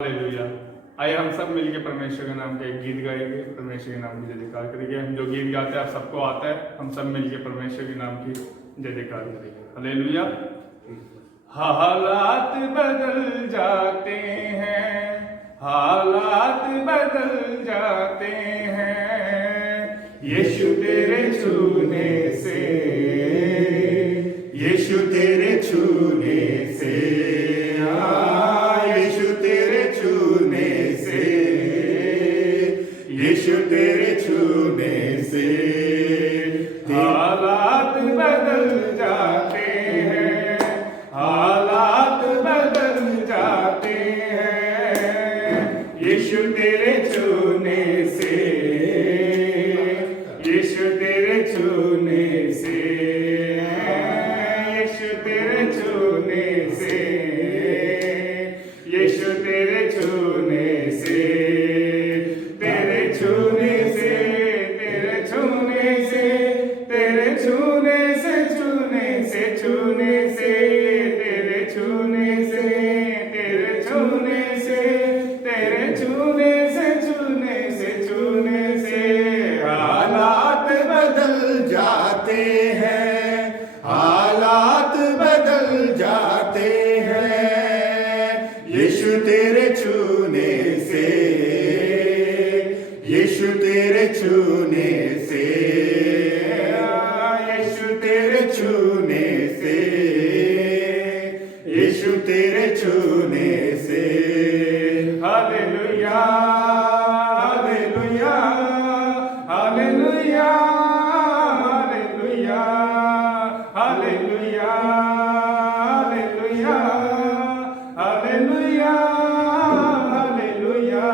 Hallelujah. आइए हम सब मिलके परमेश्वर के नाम के एक गीत गाएंगे, परमेश्वर के नाम की जय जयकार करेंगे। हम जो गीत गाते हैं आप सबको आता है, हम सब मिलके परमेश्वर के नाम की जय जयकार करेंगे। हालेलुया। हालात बदल जाते हैं, हालात बदल जाते हैं, यीशु तेरे छूने से, यीशु तेरे छूने से, यीशु तेरे छूने से हालात बदल जाते हैं, हालात बदल जाते हैं, यीशु तेरे छूने से, यीशु तेरे छूने से, यीशु तेरे छूने से, यीशु तेरे छूने से, तेरे छूने से, तेरे छूने से, तेरे छूने से, छूने से, छूने से, तेरे छूने से, तेरे छूने से, तेरे छूने से, छूने से, छूने से हालात बदल जाते हैं, हालात बदल जाते हैं, यीशु तेरे छूने से, यीशु तेरे छूने से, यीशु तेरे छूने से, यीशु तेरे छूने से। Hallelujah, hallelujah, hallelujah, hallelujah, hallelujah, hallelujah, hallelujah, hallelujah.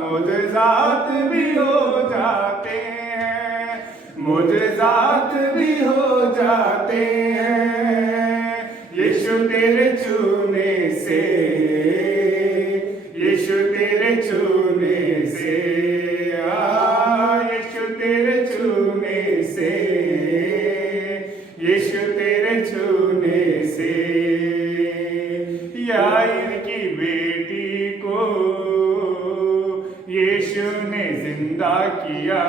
मुजज़ात भी हो जाते हैं, मुजज़ात भी हो जाते हैं, यीशु तेरे छूने से, यीशु तेरे छूने से, यीशु तेरे छूने से, यीशु तेरे छूने से। याईर की बेटी को यीशु ने जिंदा किया,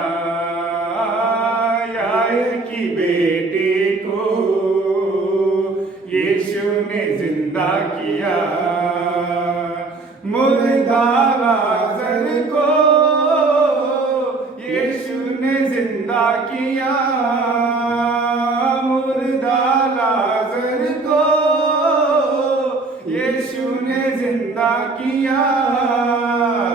याईर की बेटी को यीशु ने जिंदा किया, मुर्दा लाज़र को यीशु ने जिंदा किया, मुर्दा लाज़र को यीशु ने जिंदा किया,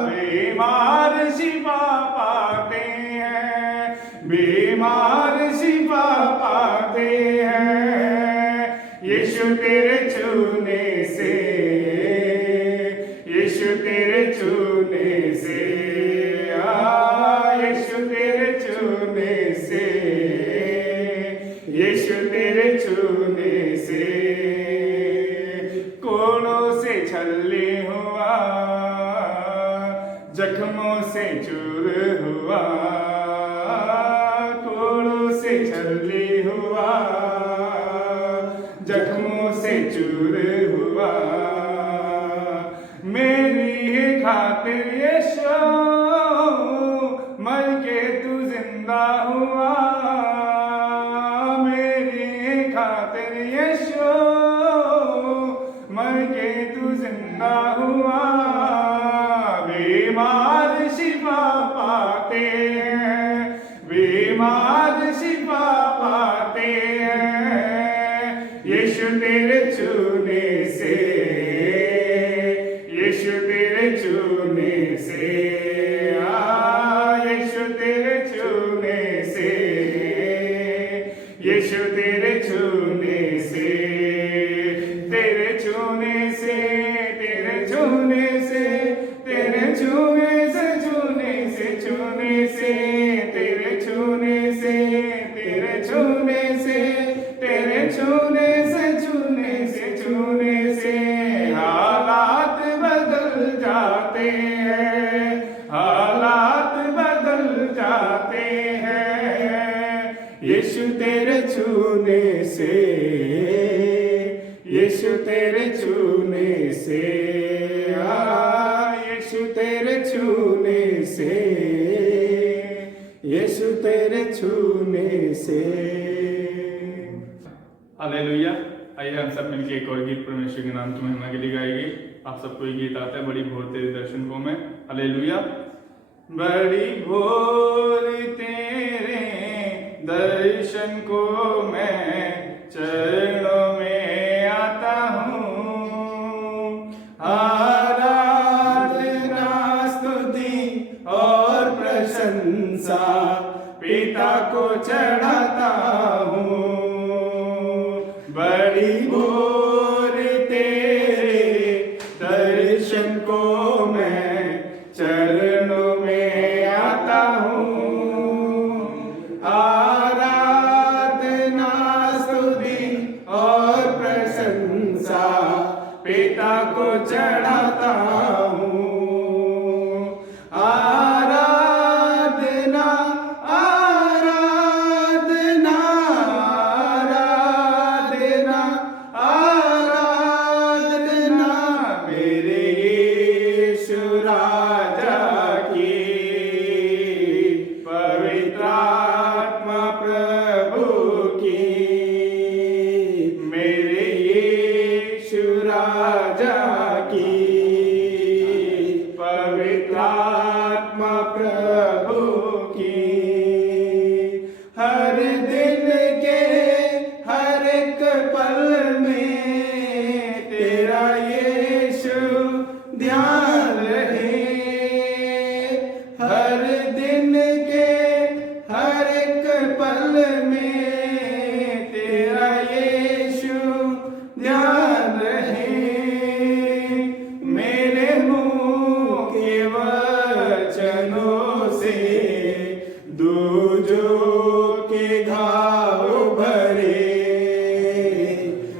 बीमार शिफा पाते हैं, बीमार शिफा पाते हैं, यीशु तेरे छूने से, यीशु तेरे छूने से, यीशु तेरे छूने से, यीशु तेरे छूने से। कोड़ों से छल्ले हुआ, जख्मों से चूर हुआ, कोड़ों से छल्ले हुआ, जख्मों से चूर हुआ, मेरी खातिर यीशु मर के तू जिंदा हुआ, मेरी खातिर यीशु मर के तू जिंदा हुआ, बीमार शिफा पाते हैं, बीमार शिफा पाते हैं, यीशु तेरे छूने से, यीशु तेरे छूने से, यीशु तेरे छूने से, यीशु तेरे छूने से, तेरे छूने से, तेरे छूने से, तेरे छूने से, छूने से, छूने से, तेरे छूने से, तेरे छूने से, तेरे छूने से, छूने से, छूने से हालात बदल जाते हैं, हालात बदल जाते हैं, यीशु तेरे छूने से, यीशु तेरे छूने से। से, यीशु तेरे छूने से। हालेलुया। आइए हम सब मिलके एक और गीत परमेश्वर के नाम की महिमा के लिए गाएंगे। आप सबको ये गीत आता है, बड़ी भोर तेरे दर्शन को मैं। हालेलुया। बड़ी भोर तेरे दर्शन को मैं चरणों में आता हूँ, आराधना स्तुति और प्रशंसा पिता को चढ़ाता हूँ। बड़ी भोर तेरे दर्शन को मैं चरणों में आता हूँ, आराधना स्तुति और प्रशंसा पिता को चढ़ाता हूँ। आराधना आराधना आराधना आराधना मेरे यीशु राजा की, पवित्र आत्मा प्रभु की, मेरे यीशु राजा की, पवित्र आत्मा प्रभु की। हर दिन के हर एक पल में तेरा यीशु ध्यान रहे। हर दिन के हर एक पल में तेरा यीशु ध्यान रहे। मेरे मुंह के वचनों से दूजों के घाव भरे।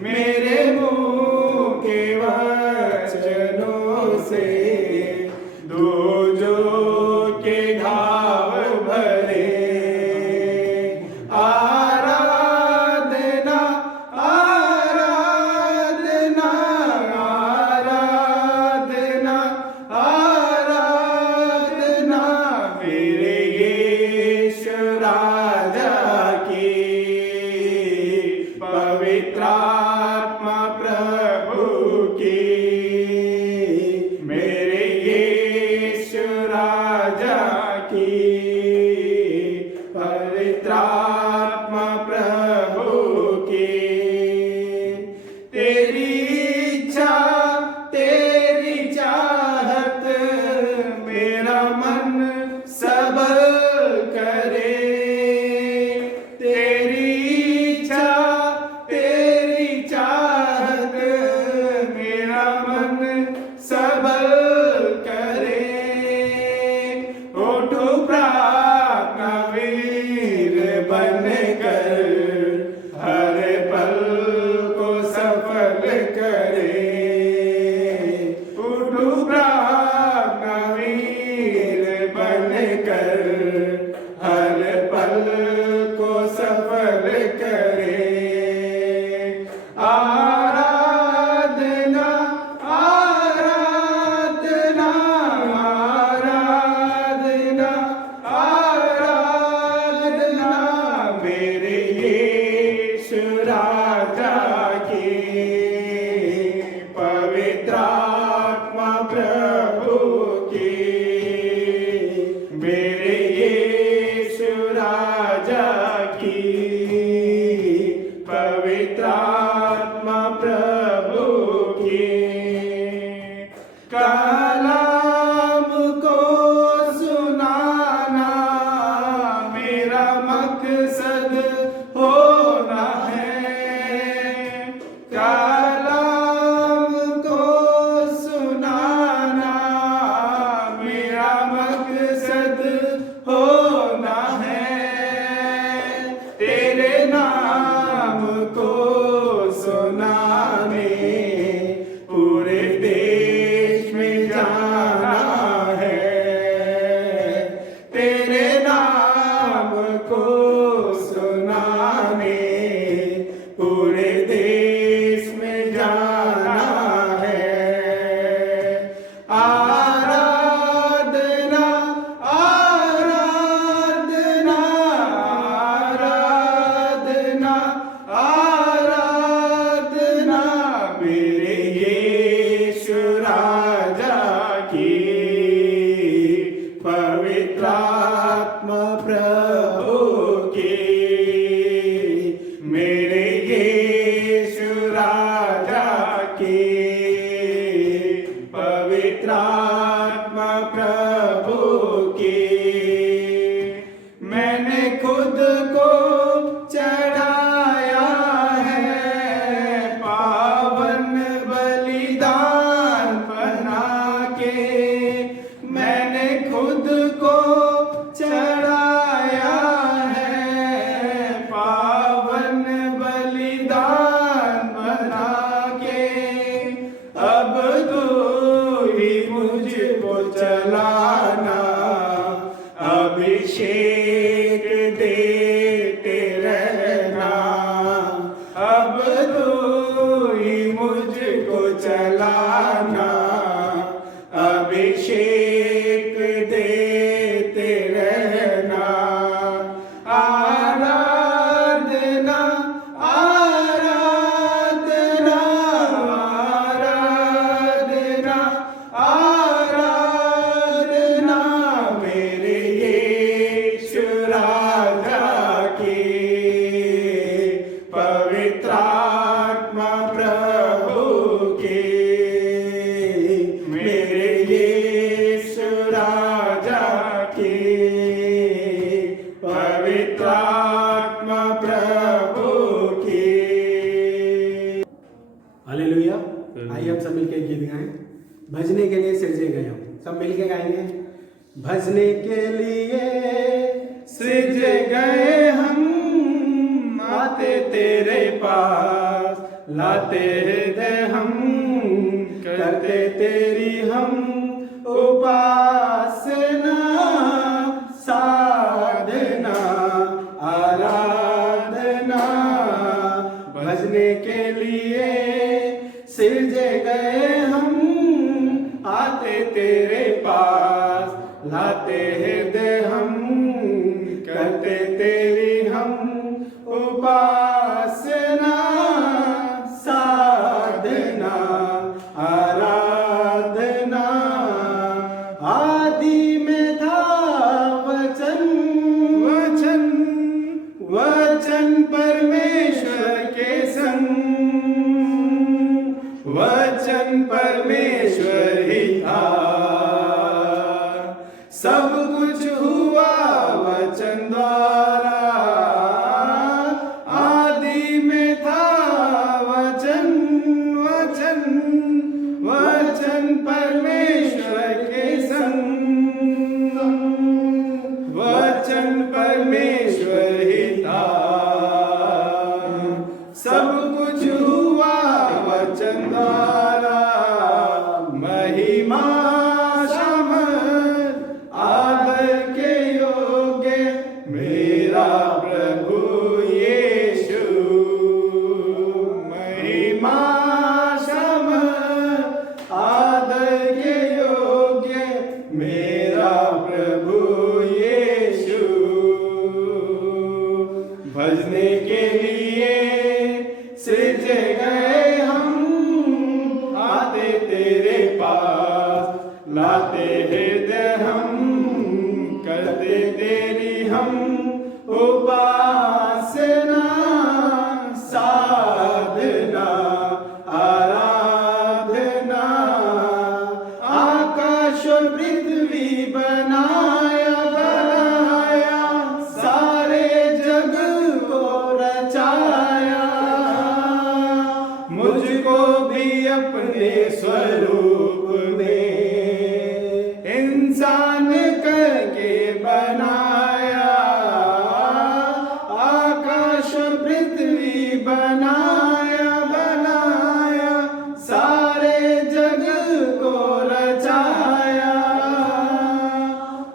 मेरे मुंह के वचनों से दूजों के घाव भरे। आराधना आराधना आराधना आराधना मेरे यीशु राजा की, पवित्र आत्मा प्रभु की, मेरे यीशु राजा की, पवित्र आत्मा प्रभु की। तेरी इच्छा तेरी चाहत मेरा मन सबल करे। तेरी इच्छा तेरी चाहत मेरा मन सबल करे। उठो प्रार्थना वीर बनकर हर पल को सफल करे। उठो प्रार्थना वीर बनकर हर पल को सफल करे। आराधना आराधना आराधना आराधना मेरे यीशु राजा की, पवित्र आत्मा प्रभु की, मेरे यीशु राजा की, पवित्र आत्मा प्रभु की। कलाम को सुनाना मेरा मकसद होना है। कलाम को सुनाना मेरा मकसद होना है। तेरे नाम को सुनाने पूरे देश में राजा की, पवित्र आत्मा प्रभु की, मेरे यीशु राजा की, पवित्र आत्मा प्रभु की। मैंने खुद को चढ़ाया है पावन बलिदान बना के, मैंने खुद को चढ़ाया है पावन बलिदान बना के। अब तू ही मुझको चलाना, अभिषेक देते रहना। अब तू ही मुझको चलाना, अभिषेक देते रहना। आराधना आराधना आराधना आराधना मेरे यीशु राजा की, पवित्र आत्मा प्रभु की, मेरे यीशु राजा की, पवित्र आत्मा प्रभु की। हालेलुया। आइए हम सब मिलके गीत गाएं। भजने के लिए सृजे गए हम, सब मिलके गाएंगे। भजने के लिए सृजे गए हम, आते तेरे पास, लाते हृदय हम, करते तेरी हम उपासना, साधना आराधना। भजने के लिए सृजे गए हम, आते तेरे पास, लाते हृदय हम, करते तेरी हम उपासना, साधना आराधना। आदि में था वचन, वचन वचन परमेश्वर के संग, वचन परमेश्वर ही था। सब कुछ हुआ वचन द्वारा, आदि में था वचन, वचन वचन परमेश्वर के संग, वचन परमेश्वर ही था। सब कुछ हुआ वचन द्वारा, महिमा सामर्थ आदर के योग्य मेरा प्रभु यीशु। महिमा सामर्थ आदर के योग्य मेरा प्रभु यीशु। भजने के लिए सृजे गए हम, आते तेरे पास, लाते हृदय हम, करते तेरी हम उपासना, साधना आराधना। आकाश और पृथ्वी बनाया बनाया, सारे जग को रचाया, मुझको भी अपने स्वरूप में इंसान करके बनाया। आकाश और पृथ्वी बनाया बनाया, सारे जग को रचाया,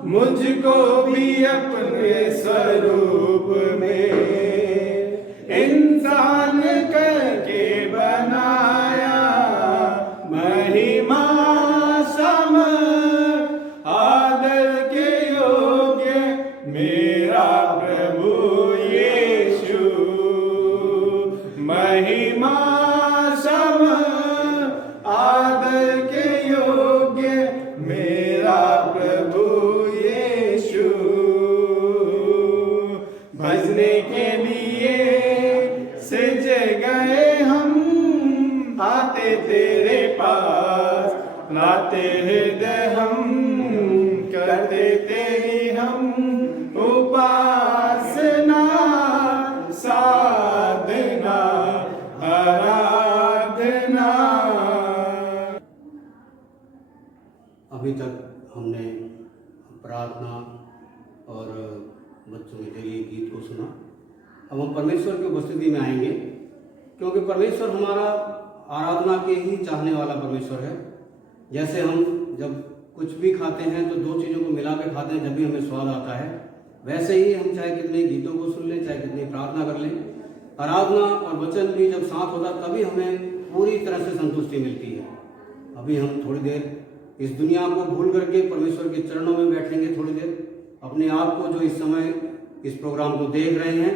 मुझको भी अपने स्वरूप में इंसान करके बनाया। महिमा समर्थ आदर के योग्य मेरा प्रभु यीशु। महिमा समर्थ आदर के योग्य हृदय हम करते तेरी हम उपासना साधना आराधना। अभी तक हमने प्रार्थना और बच्चों के जरिए गीत को सुना। अब हम परमेश्वर की उपस्थिति में आएंगे, क्योंकि परमेश्वर हमारा आराधना के ही चाहने वाला परमेश्वर है। जैसे हम जब कुछ भी खाते हैं तो दो चीज़ों को मिला के खाते हैं, जब भी हमें स्वाद आता है, वैसे ही हम चाहे कितने गीतों को सुन लें, चाहे कितनी प्रार्थना कर लें, आराधना और वचन भी जब साथ होता तभी हमें पूरी तरह से संतुष्टि मिलती है। अभी हम थोड़ी देर इस दुनिया को भूल करके परमेश्वर के चरणों में बैठेंगे। थोड़ी देर अपने आप को जो इस समय इस प्रोग्राम को देख रहे हैं,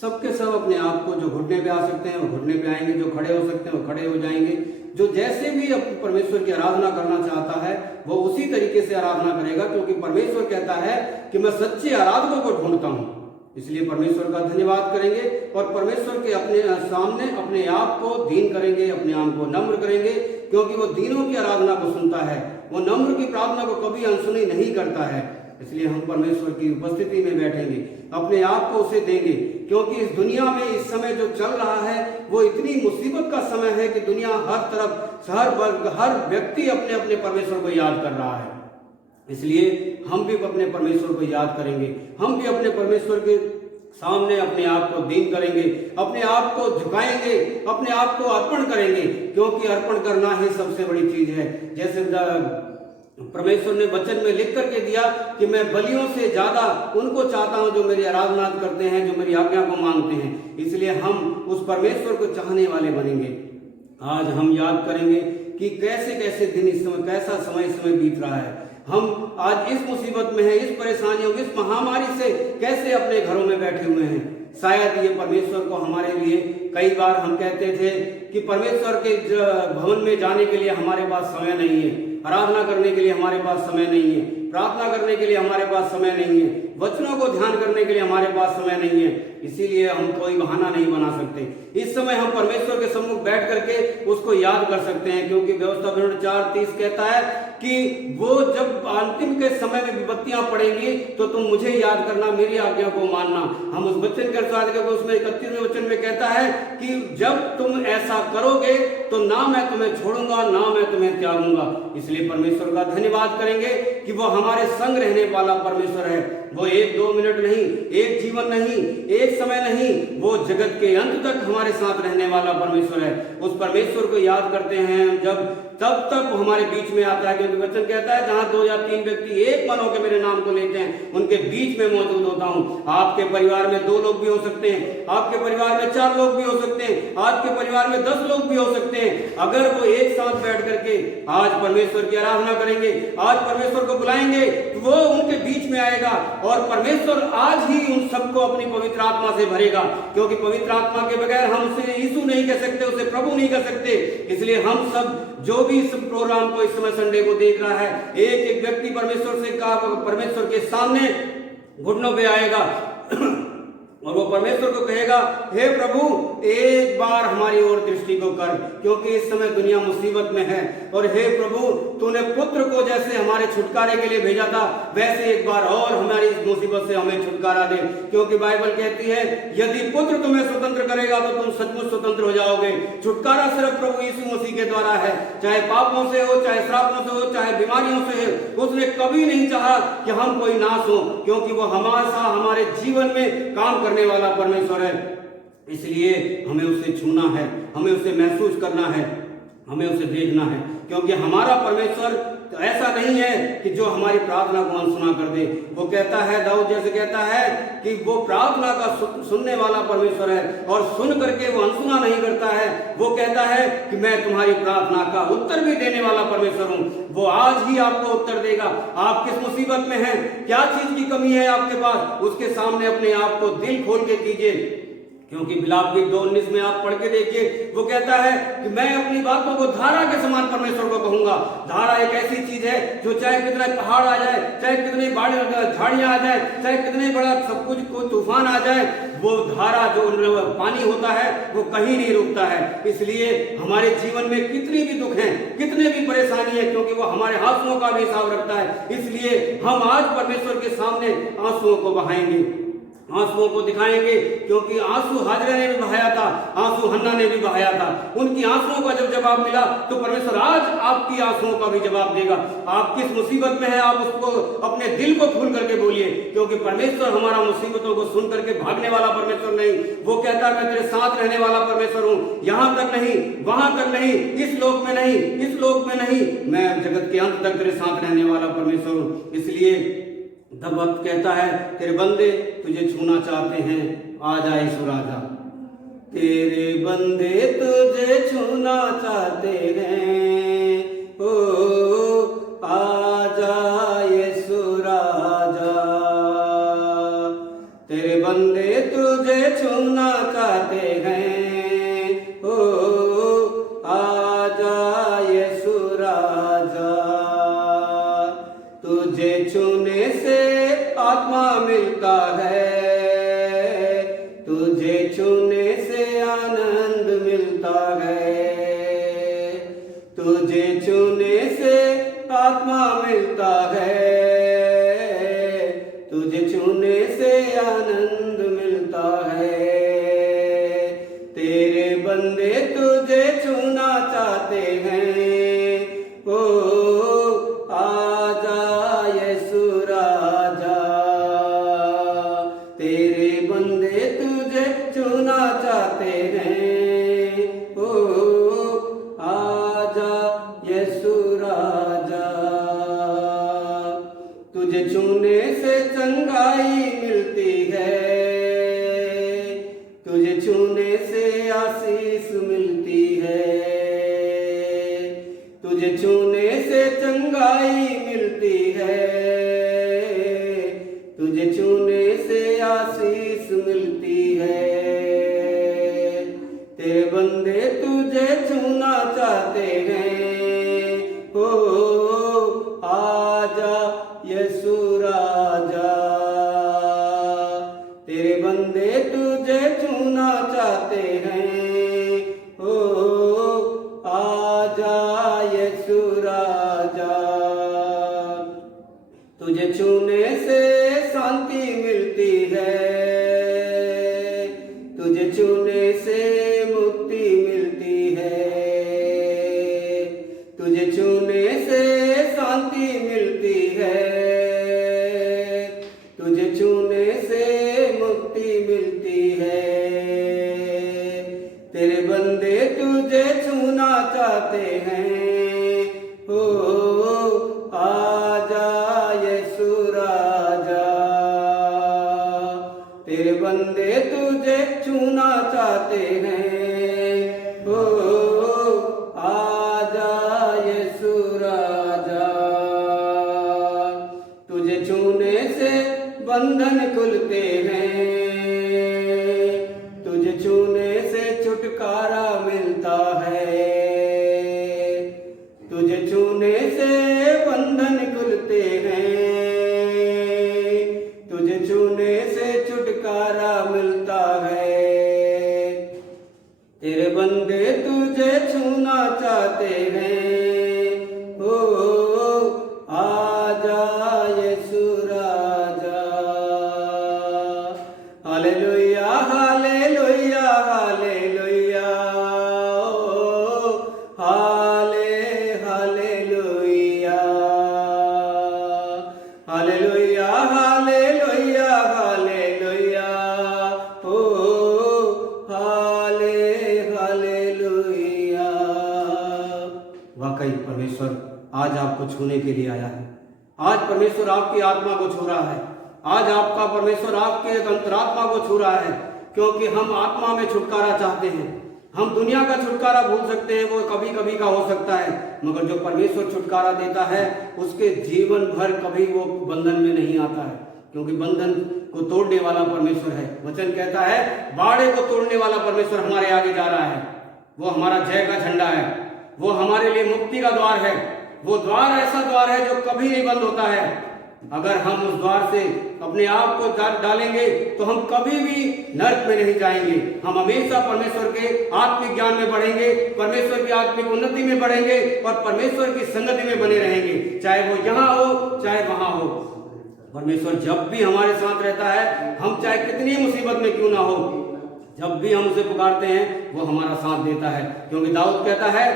सबके सब अपने आप को जो घुटने पे आ सकते हैं वो घुटने पे आएंगे, जो खड़े हो सकते हैं वो खड़े हो जाएंगे। जो जैसे भी परमेश्वर की आराधना करना चाहता है वो उसी तरीके से आराधना करेगा, क्योंकि परमेश्वर कहता है कि मैं सच्चे आराधकों को ढूंढता हूँ। इसलिए परमेश्वर का धन्यवाद करेंगे और परमेश्वर के अपने सामने अपने आप को दीन करेंगे, अपने आप को नम्र करेंगे, क्योंकि वो दीनों की आराधना को सुनता है, वो नम्र की प्रार्थना को कभी अनसुनी नहीं करता है। इसलिए हम परमेश्वर की उपस्थिति में बैठेंगे, अपने आप को उसे देंगे, क्योंकि इस दुनिया में इस समय जो चल रहा है वो इतनी मुसीबत का समय है कि दुनिया हर तरफ हर वर्ग हर व्यक्ति अपने अपने परमेश्वर को याद कर रहा है। इसलिए हम भी अपने परमेश्वर को याद करेंगे, हम भी अपने परमेश्वर के सामने अपने आप को दीन करेंगे, अपने आप को झुकाएंगे, अपने आप को अर्पण करेंगे, क्योंकि अर्पण करना ही सबसे बड़ी चीज है। जैसे परमेश्वर ने वचन में लिख करके दिया कि मैं बलियों से ज्यादा उनको चाहता हूं जो मेरी आराधना करते हैं, जो मेरी आज्ञा को मांगते हैं। इसलिए हम उस परमेश्वर को चाहने वाले बनेंगे। आज हम याद करेंगे कि कैसे कैसे दिन इस समय, कैसा समय इस समय बीत रहा है। हम आज इस मुसीबत में हैं, इस परेशानियों, इस महामारी से कैसे अपने घरों में बैठे हुए हैं। शायद ये परमेश्वर को हमारे लिए, कई बार हम कहते थे कि परमेश्वर के भवन में जाने के लिए हमारे पास समय नहीं है, आराधना करने के लिए हमारे पास समय नहीं है, प्रार्थना करने के लिए हमारे पास समय नहीं है, वचनों को ध्यान करने के लिए हमारे पास समय नहीं है। इसीलिए हम कोई बहाना नहीं बना सकते। इस समय हम परमेश्वर के सम्मुख बैठ करके उसको याद कर सकते हैं, क्योंकि व्यवस्था 4:30 कहता है कि वो जब अंतिम के समय में विपत्तियां पड़ेंगी तो तुम मुझे याद करना, मेरी आज्ञा को मानना। हम उस वचन के अनुसार, उसमें 31वें वचन में कहता है कि जब तुम ऐसा करोगे तो ना मैं तुम्हें छोड़ूंगा, ना मैं तुम्हें त्यागूंगा। इसलिए परमेश्वर का धन्यवाद करेंगे कि वो हमारे संग रहने वाला परमेश्वर है। वो 1-2 मिनट नहीं, एक जीवन नहीं, एक समय नहीं, वो जगत के अंत तक हमारे साथ रहने वाला परमेश्वर है। उस परमेश्वर को याद करते हैं जब तब तक वो हमारे बीच में आता है, क्योंकि वचन कहता है जहां 2 या 3 व्यक्ति एक मन होकर मेरे नाम को लेते हैं उनके बीच में मौजूद होता हूं। आपके परिवार में 2 लोग भी हो सकते हैं, आपके परिवार में 4 लोग भी हो सकते हैं, आपके परिवार में 10 लोग भी हो सकते हैं। अगर वो एक साथ बैठ करके आज परमेश्वर की आराधना करेंगे, आज परमेश्वर को बुलाएंगे, तो वो उनके बीच में आएगा और परमेश्वर आज ही उन सबको अपनी पवित्र आत्मा से भरेगा, क्योंकि पवित्र आत्मा के बगैर हम उसे यीशु नहीं कह सकते, उसे प्रभु नहीं कह सकते। इसलिए हम सब जो भी इस प्रोग्राम को इस समय संडे को देख रहा है, एक एक व्यक्ति परमेश्वर से कहा, परमेश्वर के सामने घुटनों पे आएगा और वो परमेश्वर को कहेगा, हे प्रभु एक बार हमारी ओर दृष्टि को कर, क्योंकि इस समय दुनिया मुसीबत में है। और हे प्रभु तूने पुत्र को जैसे हमारे छुटकारे के लिए भेजा था, वैसे एक बार और हमारी इस मुसीबत से हमें छुटकारा दे, क्योंकि बाइबल कहती है यदि पुत्र तुम्हें स्वतंत्र करेगा तो तुम सचमुच स्वतंत्र हो जाओगे। छुटकारा सिर्फ प्रभु यीशु मसीह के द्वारा है, चाहे पापों से हो, चाहे श्रापों से हो, चाहे बीमारियों से हो। उसने कभी नहीं चाहा कि हम कोई नाश हो, क्योंकि वो हमारे जीवन में काम करने वाला परमेश्वर है। इसलिए हमें उसे छूना है, हमें उसे महसूस करना है, हमें उसे देखना है, क्योंकि हमारा परमेश्वर तो ऐसा नहीं है कि जो हमारी प्रार्थना को अनसुना कर दे। वो कहता है, दाऊद जैसे कहता है कि वो प्रार्थना का सुनने वाला परमेश्वर है और सुन करके वो अनसुना नहीं करता है। वो कहता है कि मैं तुम्हारी प्रार्थना का उत्तर भी देने वाला परमेश्वर हूँ। वो आज ही आपको उत्तर देगा। आप किस मुसीबत में हैं, क्या चीज की कमी है आपके पास, उसके सामने अपने आप को दिल खोल के कीजिए, क्योंकि बिलाप गीत 2:19 में आप पढ़ के देखिए, वो कहता है कि मैं अपनी बातों को धारा के समान परमेश्वर को कहूंगा। धारा एक ऐसी चीज है जो चाहे कितना पहाड़ आ जाए, चाहे कितनी झाड़ियां आ जाए, चाहे कितने बड़ा सब कुछ कोई तूफान आ जाए, वो धारा जो पानी होता है वो कहीं नहीं रुकता है। इसलिए हमारे जीवन में कितनी भी दुख हैं, कितने भी परेशानी है, क्योंकि वो हमारे आंसुओं का भी हिसाब रखता है। इसलिए हम आज परमेश्वर के सामने आंसुओं को बहाएंगे, आंसुओं को दिखाएंगे, क्योंकि आंसू हाजरा ने भी बहाया था, आंसू हन्ना ने भी बहाया था। उनकी आंसुओं का जब जवाब मिला तो परमेश्वर आज आपकी आंसुओं का भी जवाब देगा। आप किस मुसीबत में है, आप उसको अपने दिल को खोल करके बोलिए, क्योंकि परमेश्वर हमारा मुसीबतों को सुन करके भागने वाला परमेश्वर नहीं। वो कहता है मैं तेरे साथ रहने वाला परमेश्वर हूँ, यहाँ तक नहीं, वहां तक नहीं, इस लोक में नहीं, इस लोक में नहीं, मैं जगत के अंत तक तेरे साथ रहने वाला परमेश्वर हूँ। इसलिए तब वक्त कहता है तेरे बंदे तुझे छूना चाहते हैं, आ जा यीशु राजा। तेरे बंदे तुझे छूना चाहते हैं, ओ आ जा यीशु राजा। तेरे बंदे तुझे छूना चाहते हैं, ओ आ जा यीशु राजा। तुझे छूने से आत्मा मिलता है, तुझे छूने से आनंद मिलता है, तुझे छूने से आत्मा मिलता है, तुझे छूने से आनंद मिलता है। तेरे बंदे तुझे छूना चाहते हैं, ओ तुझे छूने से शांति मिलती है, तुझे छूने से मुक्ति मिलती है, तुझे छूने से शांति मिलती है, तुझे छूने से मुक्ति मिलती है। तेरे बंदे तुझे छूना चाहते हैं, तेरे बंदे तुझे छूना चाहते हैं, ओ आजा यीशु राजा। तुझे छूने से बंधन खुलते हैं, तुझे छूने से छुटकारा मिलता है, तुझे छूने से बंधन खुलते हैं, तुझे छूने से छुटकारा मिलता है। तेरे बंदे तुझे छूना चाहते हैं, ओ आजा यीशु राजा। हालेलुया हालेलुया हालेलुया, ओ हाले हालेलुया, हालेलुया हालेलुया हालेलुया, ओ हाले हालेलुया। वाकई परमेश्वर आज आपको छूने के लिए आया है। आज परमेश्वर आपकी आत्मा को छू रहा है। आज आपका परमेश्वर आपके अंतरात्मा को छू रहा है, क्योंकि हम आत्मा में छुटकारा चाहते हैं। हम दुनिया का छुटकारा भूल सकते हैं, वो कभी कभी का हो सकता है, मगर जो परमेश्वर छुटकारा देता है उसके जीवन भर कभी वो बंधन में नहीं आता है, क्योंकि बंधन को तोड़ने वाला परमेश्वर है। वचन कहता है बाड़े को तोड़ने वाला परमेश्वर हमारे आगे जा रहा है। वो हमारा जय का झंडा है, वो हमारे लिए मुक्ति का द्वार है। वो द्वार ऐसा द्वार है जो कभी नहीं बंद होता है। अगर हम उस द्वार से अपने आप को डालेंगे तो हम कभी भी नरक में नहीं जाएंगे। हम हमेशा परमेश्वर के आत्मिक ज्ञान में बढ़ेंगे, परमेश्वर की आत्मिक उन्नति में बढ़ेंगे और परमेश्वर की संगति में बने रहेंगे, चाहे वो यहाँ हो चाहे वहां हो। परमेश्वर जब भी हमारे साथ रहता है, हम चाहे कितनी मुसीबत में क्यों ना हो, जब भी हम उसे पुकारते हैं वो हमारा साथ देता है। क्योंकि दाऊद कहता है,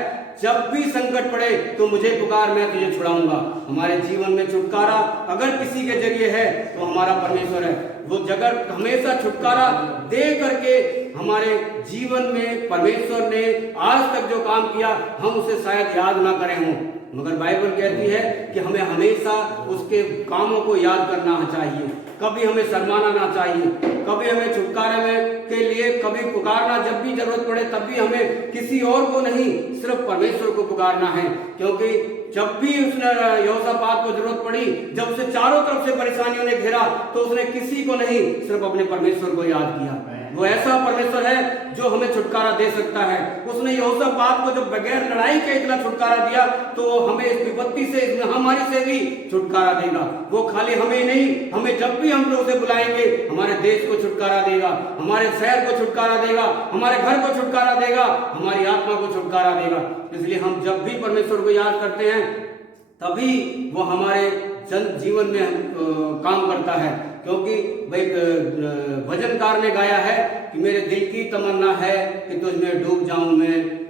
जब भी संकट पड़े तो मुझे पुकार, मैं तुझे छुड़ाऊंगा। हमारे जीवन में छुटकारा अगर किसी के जरिए है तो हमारा परमेश्वर है। वो जगह हमेशा छुटकारा दे करके हमारे जीवन में परमेश्वर ने आज तक जो काम किया हम उसे शायद याद ना करें हों, मगर बाइबल कहती है कि हमें हमेशा उसके कामों को याद करना चाहिए। कभी हमें शर्माना ना चाहिए, कभी हमें छुटकारे में के लिए कभी पुकारना, जब भी जरूरत पड़े तब भी हमें किसी और को नहीं, सिर्फ परमेश्वर को पुकारना है। क्योंकि जब भी उसने यहोशापात को जरूरत पड़ी, जब उसे चारों तरफ से परेशानियों ने घेरा, तो उसने किसी को नहीं, सिर्फ अपने परमेश्वर को याद किया। वो ऐसा परमेश्वर है जो हमें छुटकारा दे सकता है। उसने यहोशापात को जब बगैर लड़ाई के इतना छुटकारा दिया, तो हमें इस विपत्ति से, इस महामारी से भी छुटकारा देगा। वो खाली हमें नहीं, हमें जब भी हम लोग उसे बुलाएंगे, हमारे देश को छुटकारा देगा, हमारे शहर को छुटकारा देगा, हमारे घर को छुटकारा देगा, हमारी आत्मा को छुटकारा देगा। इसलिए हम जब भी परमेश्वर को याद करते हैं तभी वो हमारे जीवन में काम करता है। क्योंकि भाई भजनकार ने गाया है कि मेरे दिल की तमन्ना है कि तुझ में डूब जाऊं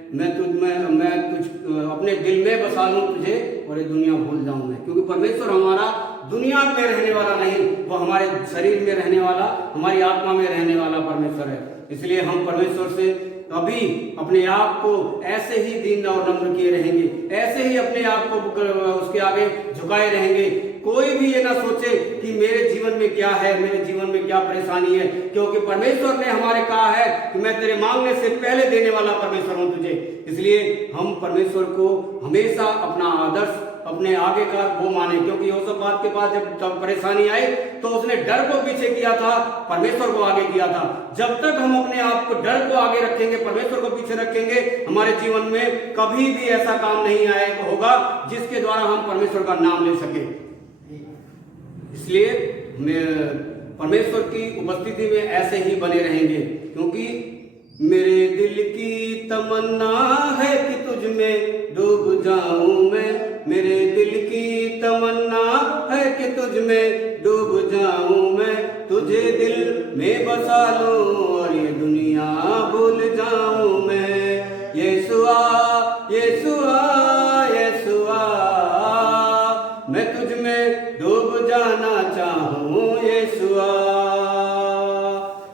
मैं तुझ में, मैं तुझ अपने दिल में बसा लूं तुझे और ये दुनिया भूल जाऊं मैं। क्योंकि परमेश्वर हमारा दुनिया में रहने वाला नहीं, वो हमारे शरीर में रहने वाला, हमारी आत्मा में रहने वाला परमेश्वर है। इसलिए हम परमेश्वर से कभी अपने आप को ऐसे ही दीन और नम्र किए रहेंगे, ऐसे ही अपने आप को उसके आगे झुकाए रहेंगे। कोई भी ये ना सोचे कि मेरे जीवन में क्या है, मेरे जीवन में क्या परेशानी है, क्योंकि परमेश्वर ने हमारे कहा है कि मैं तेरे मांगने से पहले देने वाला परमेश्वर हूं तुझे। इसलिए हम परमेश्वर को हमेशा अपना आदर्श, अपने आगे का वो माने। क्योंकि यहोशापात के पास जब परेशानी आई तो उसने डर को पीछे किया था, परमेश्वर को आगे किया था। जब तक हम अपने आप को, डर को आगे रखेंगे, परमेश्वर को पीछे रखेंगे, हमारे जीवन में कभी भी ऐसा काम नहीं आएगा होगा जिसके द्वारा हम परमेश्वर का नाम ले सके। इसलिए परमेश्वर की उपस्थिति में ऐसे ही बने रहेंगे। क्योंकि मेरे दिल की तमन्ना है कि तुझ में डूब जाऊं मैं, मेरे दिल की तमन्ना है कि तुझ में डूब जाऊं मैं, तुझे दिल में बसा लूं और ये दुनिया भूल जाऊं मैं। यीशुआ यीशुआ यीशुआ, मैं तुझ में डूब जाना चाहूं यीशुआ।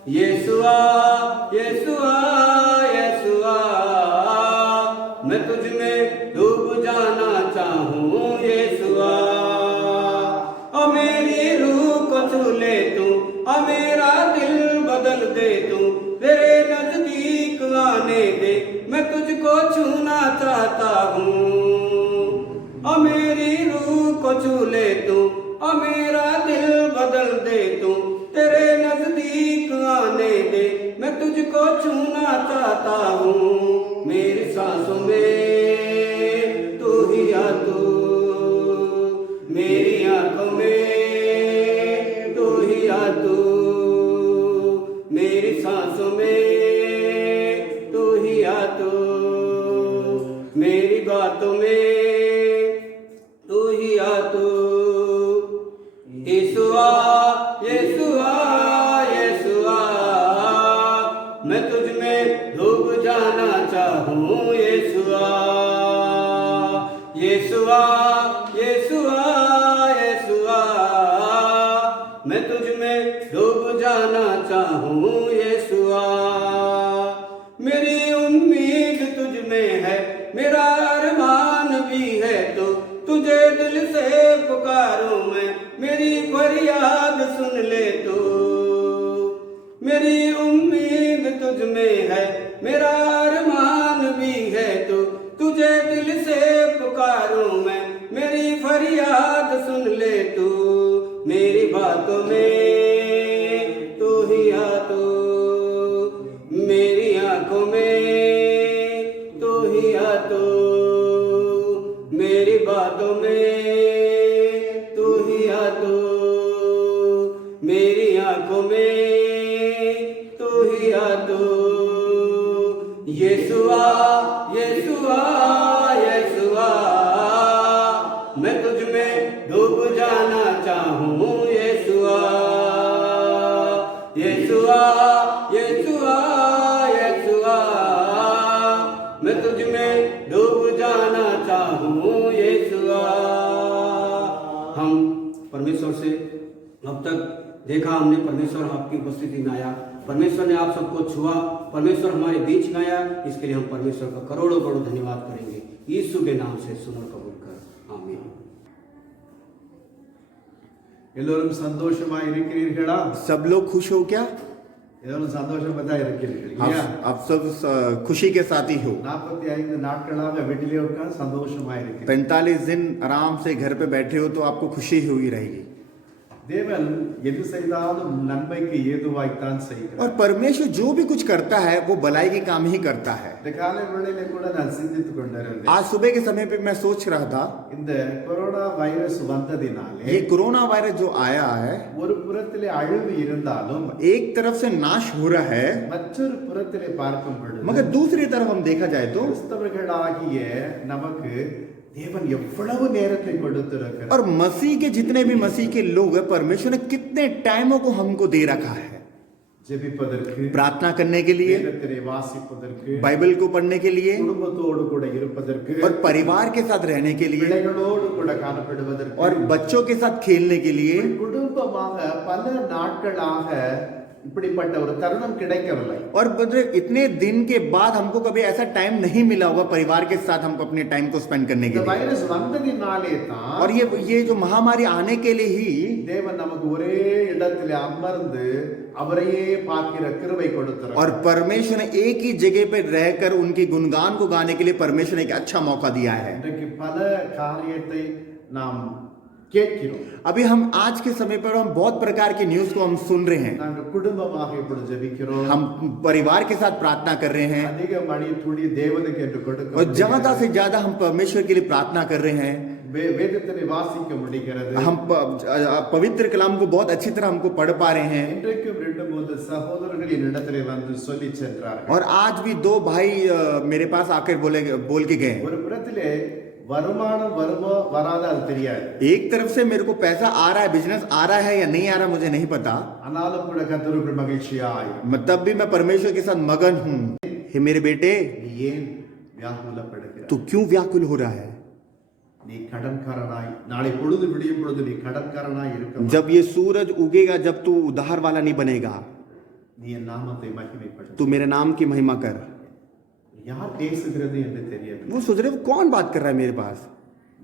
यीशुआ यीशुआ यीशुआ, मैं तुझ में डूब जाना चाहूं यीशुआ। और मेरी रूह को छू ले तू, और मेरा दिल बदल दे तू, तेरे नजदीक आने दे, मैं तुझको छूना चाहता हूँ। और मेरी रूह को छू ले तू, और मेरा दिल बदल दे तू, तेरे नजदीक आने दे, मैं तुझको छूना चाहता हूँ। मेरी सांसों में तू ही आ तू, मेरी आंखों में तू ही आ तू, मेरी सांसों में तू ही आ तू, मेरी बातों में तू ही आ तू। यीशुआ यीशुआ यीशुआ, मैं तुझ में डूब जाना चाहूं यीशुआ। यीशुआ यीशुआ यीशुआ, मैं तुझ में डूब जाना चाहूं यीशुआ। मेरी उम्मीद तुझ में है, मेरा अरमान भी है, तो तुझे दिल से पुकारूं मैं, मेरी फरियाद सुन ले तू। मेरी उम्मीद तुझ में है, मेरा अरमान भी है, तो तुझे दिल से पुकारूं मैं, मेरी फरियाद सुन ले तू। मेरी बातों में तू ही आ तू, मेरी आंखों में तू ही आ तू, मेरी बातों में तू ही आ तू। रातों में तू ही आ तू, यीशुआ यीशुआ यीशुआ, मैं तुझ में डूब जाना चाहूँ यीशुआ यीशुआ यीशुआ यीशुआ, मैं तुझ में डूब जाना चाहूँ यीशुआ। हम परमेश्वर से अब तक देखा, हमने परमेश्वर आपकी उपस्थिति में आया, परमेश्वर ने आप सबको छुआ, परमेश्वर हमारे बीच में आया, इसके लिए हम परमेश्वर का करोड़ों करोड़ों धन्यवाद करेंगे यीशु के नाम से सुन और कबूल कर, आमीन। எல்லோரும் சந்தோஷமா இருக்கிறீர்களா? सब लोग खुश हो क्या? எல்லோரும் சந்தோஷமா தான் இருக்கிறீர்கள் இல்லையா? आप सब खुशी के साथ ही हो। 45 நாட்களாக வீட்டிலே உட்கார்ந்து சந்தோஷமா இருக்கிறீர்கள்। 45 दिन आराम से घर पे बैठे हो तो आपको खुशी हुई रहेगी। தேவன் எது செய்தாலும் நன்மைக்கு ஏதுவாய்த்தான் செய்கிறார்। और परमेश्वर जो भी कुछ करता है वो भलाई के काम ही करता है। இந்த காலை வேளையிலே கூட நான் சிந்தித்துக் கொண்டிருந்தேன்। आज सुबह के समय पे मैं सोच रहा था, இந்த கொரோனா வைரஸ் வந்ததினாலே ये कोरोना वायरस जो आया है, ஒரு புறத்திலே அழிவு இருந்தாலும் एक तरफ से नाश हो रहा है, மற்றொரு புறத்திலே பார்க்கும் பொழுது मगर दूसरी तरफ हम देखा जाए तो கிறிஸ்தவர்களாகிய நமக்கு தேவன் எவ்வளவு நேரத்தை கொடுத்திருக்கிறார்। और मसीह के जितने भी मसीह के लोग हैं, परमेश्वर ने कितने टाइमों को हमको दे रखा है ஜெபிப்பதற்கு, प्रार्थना करने के लिए, வேதத்தை வாசிப்பதற்கு, बाइबल को पढ़ने के लिए குடும்பத்தோடு கூட இருப்பதற்கு, और परिवार के साथ रहने के लिए பிள்ளைகளோடு கூட காணப்படுவதற்கு, और बच्चों के साथ खेलने के लिए। குடும்பமாக பல நாட்களாக இப்படிப்பட்ட ஒரு தருணம் கிடைக்கவில்லை। और मतलब इतने दिन के बाद हमको कभी ऐसा टाइम नहीं मिला होगा परिवार के साथ हमको अपने टाइम को स्पेंड करने के இந்த लिए। வைரஸ் வந்ததினாலே தான் और ये जो महामारी आने के लिए ही தேவன் நமக்கு ஒரே இடத்திலே அமர்ந்து அவரையே பார்க்கிற கிருபை கொடுத்தார்। और परमेश्वर ने एक ही जगह पे रहकर उनके गुणगान को गाने के लिए परमेश्वर ने एक अच्छा मौका दिया है। இன்றைக்கு பல காரியத்தை நாம் கேட்கிறோம்। अभी हम आज के समय पर हम बहुत प्रकार की न्यूज को हम सुन रहे हैं, நாங்கள் குடும்பமாக இப்பொழுது ஜெபிக்கிறோம்। हम परिवार के साथ प्रार्थना कर रहे हैं அதிக மணி துளி தேவனுக்கு என்று கொடுக்க और ज्यादा से ज्यादा हम परमेश्वर के लिए प्रार्थना कर रहे हैं। வேதத்தை வாசிக்க முடிகிறது। हम पवित्र कलाम को बहुत अच्छी तरह हमको पढ़ पा रहे हैं। இன்றைக்கும் 2-3 சகோதரர்கள் என்னிடத்திலே வந்து சொல்லி சென்றார்கள்। और आज भी 2 भाई मेरे पास आकर बोल के गए। ஒரு புறத்திலே வருமானம் வருமோ வராதோ அது தெரியாது। एक तरफ से मेरे को पैसा आ रहा है, बिजनेस आ रहा है या नहीं आ रहा मुझे नहीं पता, ஆனாலும் கூட கர்த்தருக்குள் மகிழ்ச்சியாய் तब भी मैं परमेश्वर के साथ मगन हूँ। हे मेरे बेटे, நீ ஏன் வியாகுலப்படுகிறாய்? तू क्यों व्याकुल हो रहा है? நீ கடன்காரனாய் நாளை பொழுது விடியும் பொழுது நீ கடன்காரனாய் இருக்க जब ये सूरज उगेगा, जब तू उधार वाला नहीं बनेगा, நீ என் நாமத்தை மகிமைப்படு। तू मेरे नाम की महिमा कर। யார் பேசுகிறது என்று தெரியவில்லை। वो सोच रहे कौन बात कर रहा है मेरे पास,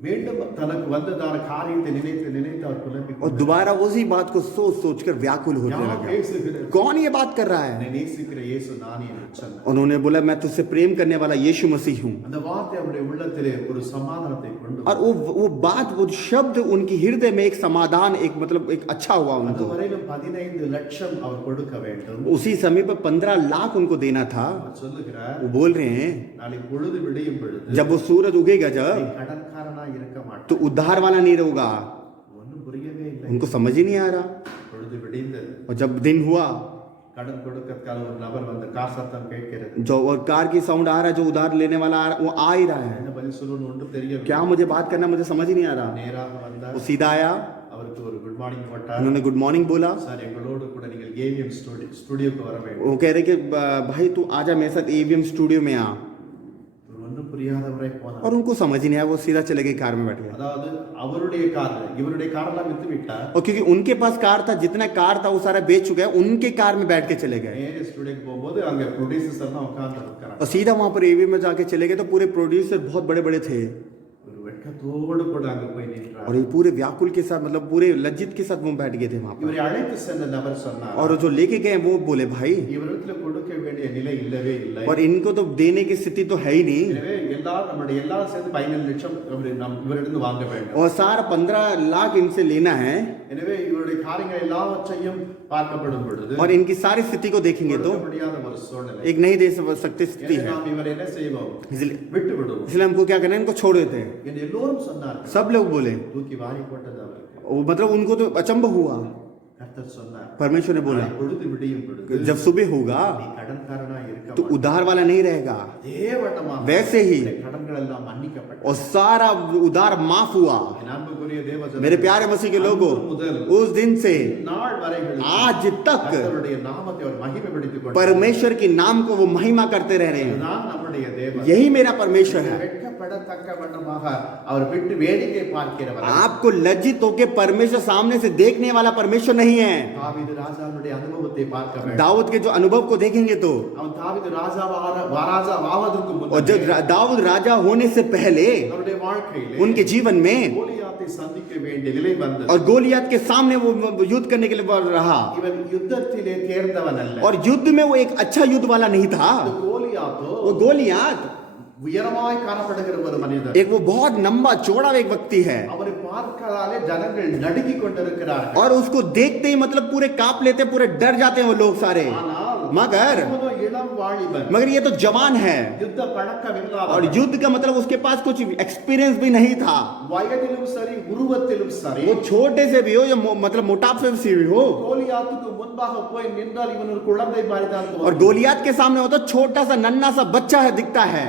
மீண்டும் தனக்கு வந்ததான காரியத்தை நினைத்து நினைத்து அவர் குழம்பி और दोबारा उसी बात को सोच सोच कर व्याकुल होने யார் लगा। பேசுகிறது? कौन ये बात कर रहा है? என்னை நேசிக்கிற இயேசு நானே என்று சொன்னார்। उन्होंने बोला मैं तुझसे प्रेम करने वाला यीशु मसीह हूँ। அந்த வார்த்தை அவருடைய உள்ளத்திலே ஒரு சமாதானத்தை கொண்டு और वो बात, वो शब्द उनकी हृदय में एक समाधान, एक मतलब एक अच्छा हुआ उनको। அதுவரையிலும் 15 லட்சம் அவர் கொடுக்க வேண்டும்। उसी समय पर 15 लाख उनको देना था। அவர் சொல்லுகிறார், वो बोल रहे हैं நாளை பொழுது விடியும் பொழுது जब वो सूरज उगेगा, நீ जब கடன்காரனாய் இருக்க மாட்டாய்। तो उद्धार वाला नहीं होगा। ஒன்றும் புரியவே இல்லை। उनको समझ ही नहीं आ रहा। பொழுது விடிந்தது। और जब दिन हुआ, கடன் கொடுக்கறதுக்காக ஒரு நபர் வந்து கார் சத்தம் கேட்கிறது। जो और कार की साउंड आ रहा है, जो उधार लेने वाला आ रहा, वो आ ही रहा है। என்ன பதில் சொல்லணும்னு ஒன்றும் தெரியவில்லை। क्या मुझे बात करना, मुझे समझ ही नहीं आ रहा। நேராக வந்தார், वो सीधा आया, அவருக்கு ஒரு குட் மார்னிங் போட்டார்। उन्होंने गुड मॉर्निंग बोला। சார் எங்களோடு கூட நீங்கள் ஏவிஎம் ஸ்டுடியோக்கு வர வேண்டும்। वो कह रहे कि भाई तू आजा मेरे साथ AVM स्टूडियो में आ। ஒரு ஒன்றும் புரியாதவரை போனார்। और उनको समझ ही नहीं आया, वो सीधा चले गए, कार में बैठ गए। அதாவது அவருடைய கார், இவருடைய காரெல்லாம் வித்து விட்டார்। और क्योंकि उनके पास कार था, जितना कार था वो सारा बेच चुका है, उनके कार में बैठ के चले गए। நேரே ஸ்டுடியோக்கு போகும்போது அங்க ப்ரொடியூசர்ஸ் எல்லாம் உட்கார்ந்து இருக்காங்க। और सीधा वहां पर AVM में जाके चले गए तो पूरे प्रोड्यूसर बहुत बड़े बड़े थे। ஒரு வெட்கத்தோடு கூட அங்க போய் நின்றார்। और ये पूरे व्याकुल के साथ, मतलब पूरे लज्जित के साथ वो बैठ गए थे वहां पर। இவரை அழைத்து சென்ற நபர் சொன்னார், और जो लेके गए वो बोले भाई, இவரிடத்துல கொடுக்க வேண்டிய நிலை இல்லவே இல்லை। और इनको तो देने की स्थिति तो है ही नहीं। எனவே எல்லாரும் சேர்ந்து 15 லட்சம் இவரிடம் வாங்க வேண்டும்। और सारा 15 लाख इनसे लेना है। எனவே இவருடைய காரியங்கள் எல்லாவற்றையும் பார்க்கப்படும் பொழுது और इनकी सारी स्थिति को देखेंगे तो கொடுக்க முடியாத ஒரு சூழ்நிலை। एक नहीं दे सकते स्थिति எனவே है। நாம் இவரை என்ன செய்வோம்? इसलिए விட்டு விடுவோம் इसलिए हमको क्या करना है, इनको छोड़ देते हैं। என்று எல்லோரும் சொன்னார்கள்। सब लोग बोले, தூக்கி வாரி போட்டது அவருக்கு। वो मतलब उनको तो अचंभ हुआ। கர்த்தர் சொன்னார், परमेश्वर ने बोला, நாளை பொழுது விடியும் பொழுது जब सुबह होगा நீ கடன்காரனா இருக்க तो மாட்டாய். उधार वाला नहीं रहेगा, அதே வட்டமாக वैसे ही உன்னுடைய கடன்கள் எல்லாம் மன்னிக்கப்பட்டது. और सारा उधार माफ हुआ। என் அன்புக்குரிய தேவஜனமே, मेरे प्यारे मसीह के लोगों, उस दिन से நாள் வரைகள் आज तक கர்த்தருடைய நாமத்தை அவர் மகிமைப்படுத்திக் கொண்டார். परमेश्वर के नाम को वो महिमा करते रह रहे हैं। இதுதான் நம்முடைய தேவன். यही मेरा परमेश्वर है। வெட்கப்படத்தக்க வண்ணமாக அவர் விட்டு வேடிக்கை பார்க்கிறவர். आपको लज्जित होकर परमेश्वर सामने से देखने वाला परमेश्वर नहीं है। தாவீது ராஜாவுடைய அனுபவத்தை பார்க்க வேண்டும். दाऊद के जो अनुभव को देखेंगे तो, அவன் தாவீது ராஜாவாவதற்கு और முன்பு जब दाऊद राजा होने से पहले அவருடைய வாழ்க்கையிலே उनके जीवन में கோலியாத்தை சந்திக்க வேண்டிய நிலை வந்தது. और गोलियत के सामने वो युद्ध करने के लिए रहा, இவன் யுத்தத்திலே தேர்ந்தவன் அல்ல. और युद्ध में वो एक अच्छा युद्ध वाला नहीं था। இந்த கோலியாத்தோ वो गोलियत உயரமாய் காணப்படுகிற ஒரு மனிதன். एक वो बहुत लंबा चौड़ा एक व्यक्ति है, அவரை பார்க்கதாலே ஜனங்கள் நடுங்கிக் கொண்டிருக்கிறார்கள். और उसको देखते ही मतलब पूरे कांप लेते, पूरे डर जाते हैं वो लोग सारे। ஆனால் मगर இவனோ இளம் வாலிபன், ये तो जवान है, யுத்த பழக்கம் और இல்லாதவன். युद्ध का मतलब उसके पास कुछ एक्सपीरियंस भी नहीं था। வயதிலும் சரி உருவத்திலும் சரி वो छोटे से भी हो या मतलब मोटापे से भी हो, கோலியாத்துக்கு முன்பாக போய் நின்றால் இவன் ஒரு குழந்தை மாதிரி தான் और தோன்றும். गोलियत के सामने हो तो छोटा सा नन्हा सा बच्चा है, दिखता है।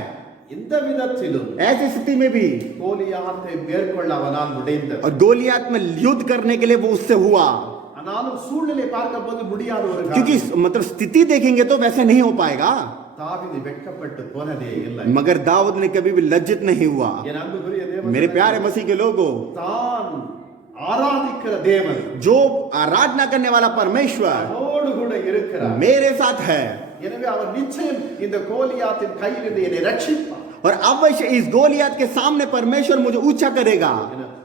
இந்த விதத்திலும் ऐसी स्थिति में भी கோலியாத்தை மேற்கொள்ள அவனால் முடிந்தது. और गोलियत में युद्ध करने के लिए वो उससे हुआ, ஆனாலும் சூழ்நிலை பார்க்க போது முடியாத ஒரு क्योंकि காரியம். मतलब स्थिति देखेंगे तो वैसे नहीं हो पाएगा। தாவீது வெட்கப்பட்டு போனதே இல்லை. मगर दाऊद ने कभी भी लज्जित नहीं हुआ। என் அன்புக்குரிய தேவன், मेरे प्यारे मसीह के लोगों, தான் ஆராதிக்கிற தேவன் जो आराधना करने वाला परमेश्वर அவனோடு கூட இருக்கிறார். मेरे साथ है, எனவே அவர் நிச்சயம் இந்த கோலியாத்தின் கையிலிருந்து என்னை ரட்சிப்பார். और अवश्य इस गोलियत के सामने परमेश्वर मुझे ऊंचा करेगा।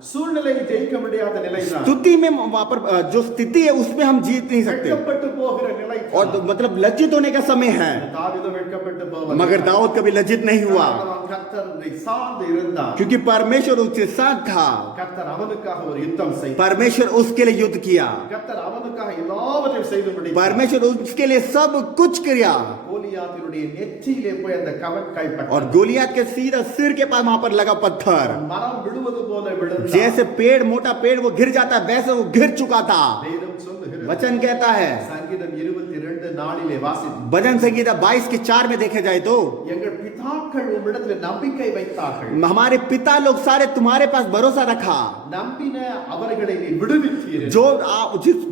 சூழ்நிலையை ஜெயிக்க முடியாத நிலைதான், स्तुति में वहां पर जो स्थिति है उसमें हम जीत नहीं सकते, வெட்கப்பட்டு போகிற நிலை. और मतलब लज्जित होने का समय है। தாவீது வெட்கப்பட்டு போவார். मगर दाऊद कभी लज्जित नहीं हुआ, கர்த்தரை சார்ந்து இருந்தார். क्योंकि परमेश्वर उसके साथ था। கர்த்தர் அவனுக்காக ஒரு யுத்தம் செய்தார். परमेश्वर उसके लिए युद्ध किया, கர்த்தர் அவனுக்காக எல்லாவற்றையும் செய்து முடித்தார். परमेश्वर उसके लिए सब कुछ किया। கோலியாத்தினுடைய நெற்றியிலே போய் அந்த கவட்கள் और பட்டது. गोलियत के सीधा सिर के पास वहां पर लगा पत्थर, மரம் விழுவது போல விழுந்தார். जैसे पेड़, मोटा पेड़ वो गिर जाता है, वैसे वो गिर चुका था। வேதம் சொல்லுகிறது. वचन कहता है, சங்கீதம் 22:4 வாசித்து, भजन संगीता 22:4 में देखे जाए तो, எங்கள் பிதாக்கள் உம்மிடத்தில் நம்பிக்கை வைத்தார்கள். हमारे पिता लोग सारे तुम्हारे पास भरोसा रखा। நம்பின அவர்களை நீ விடுவித்தீர். जो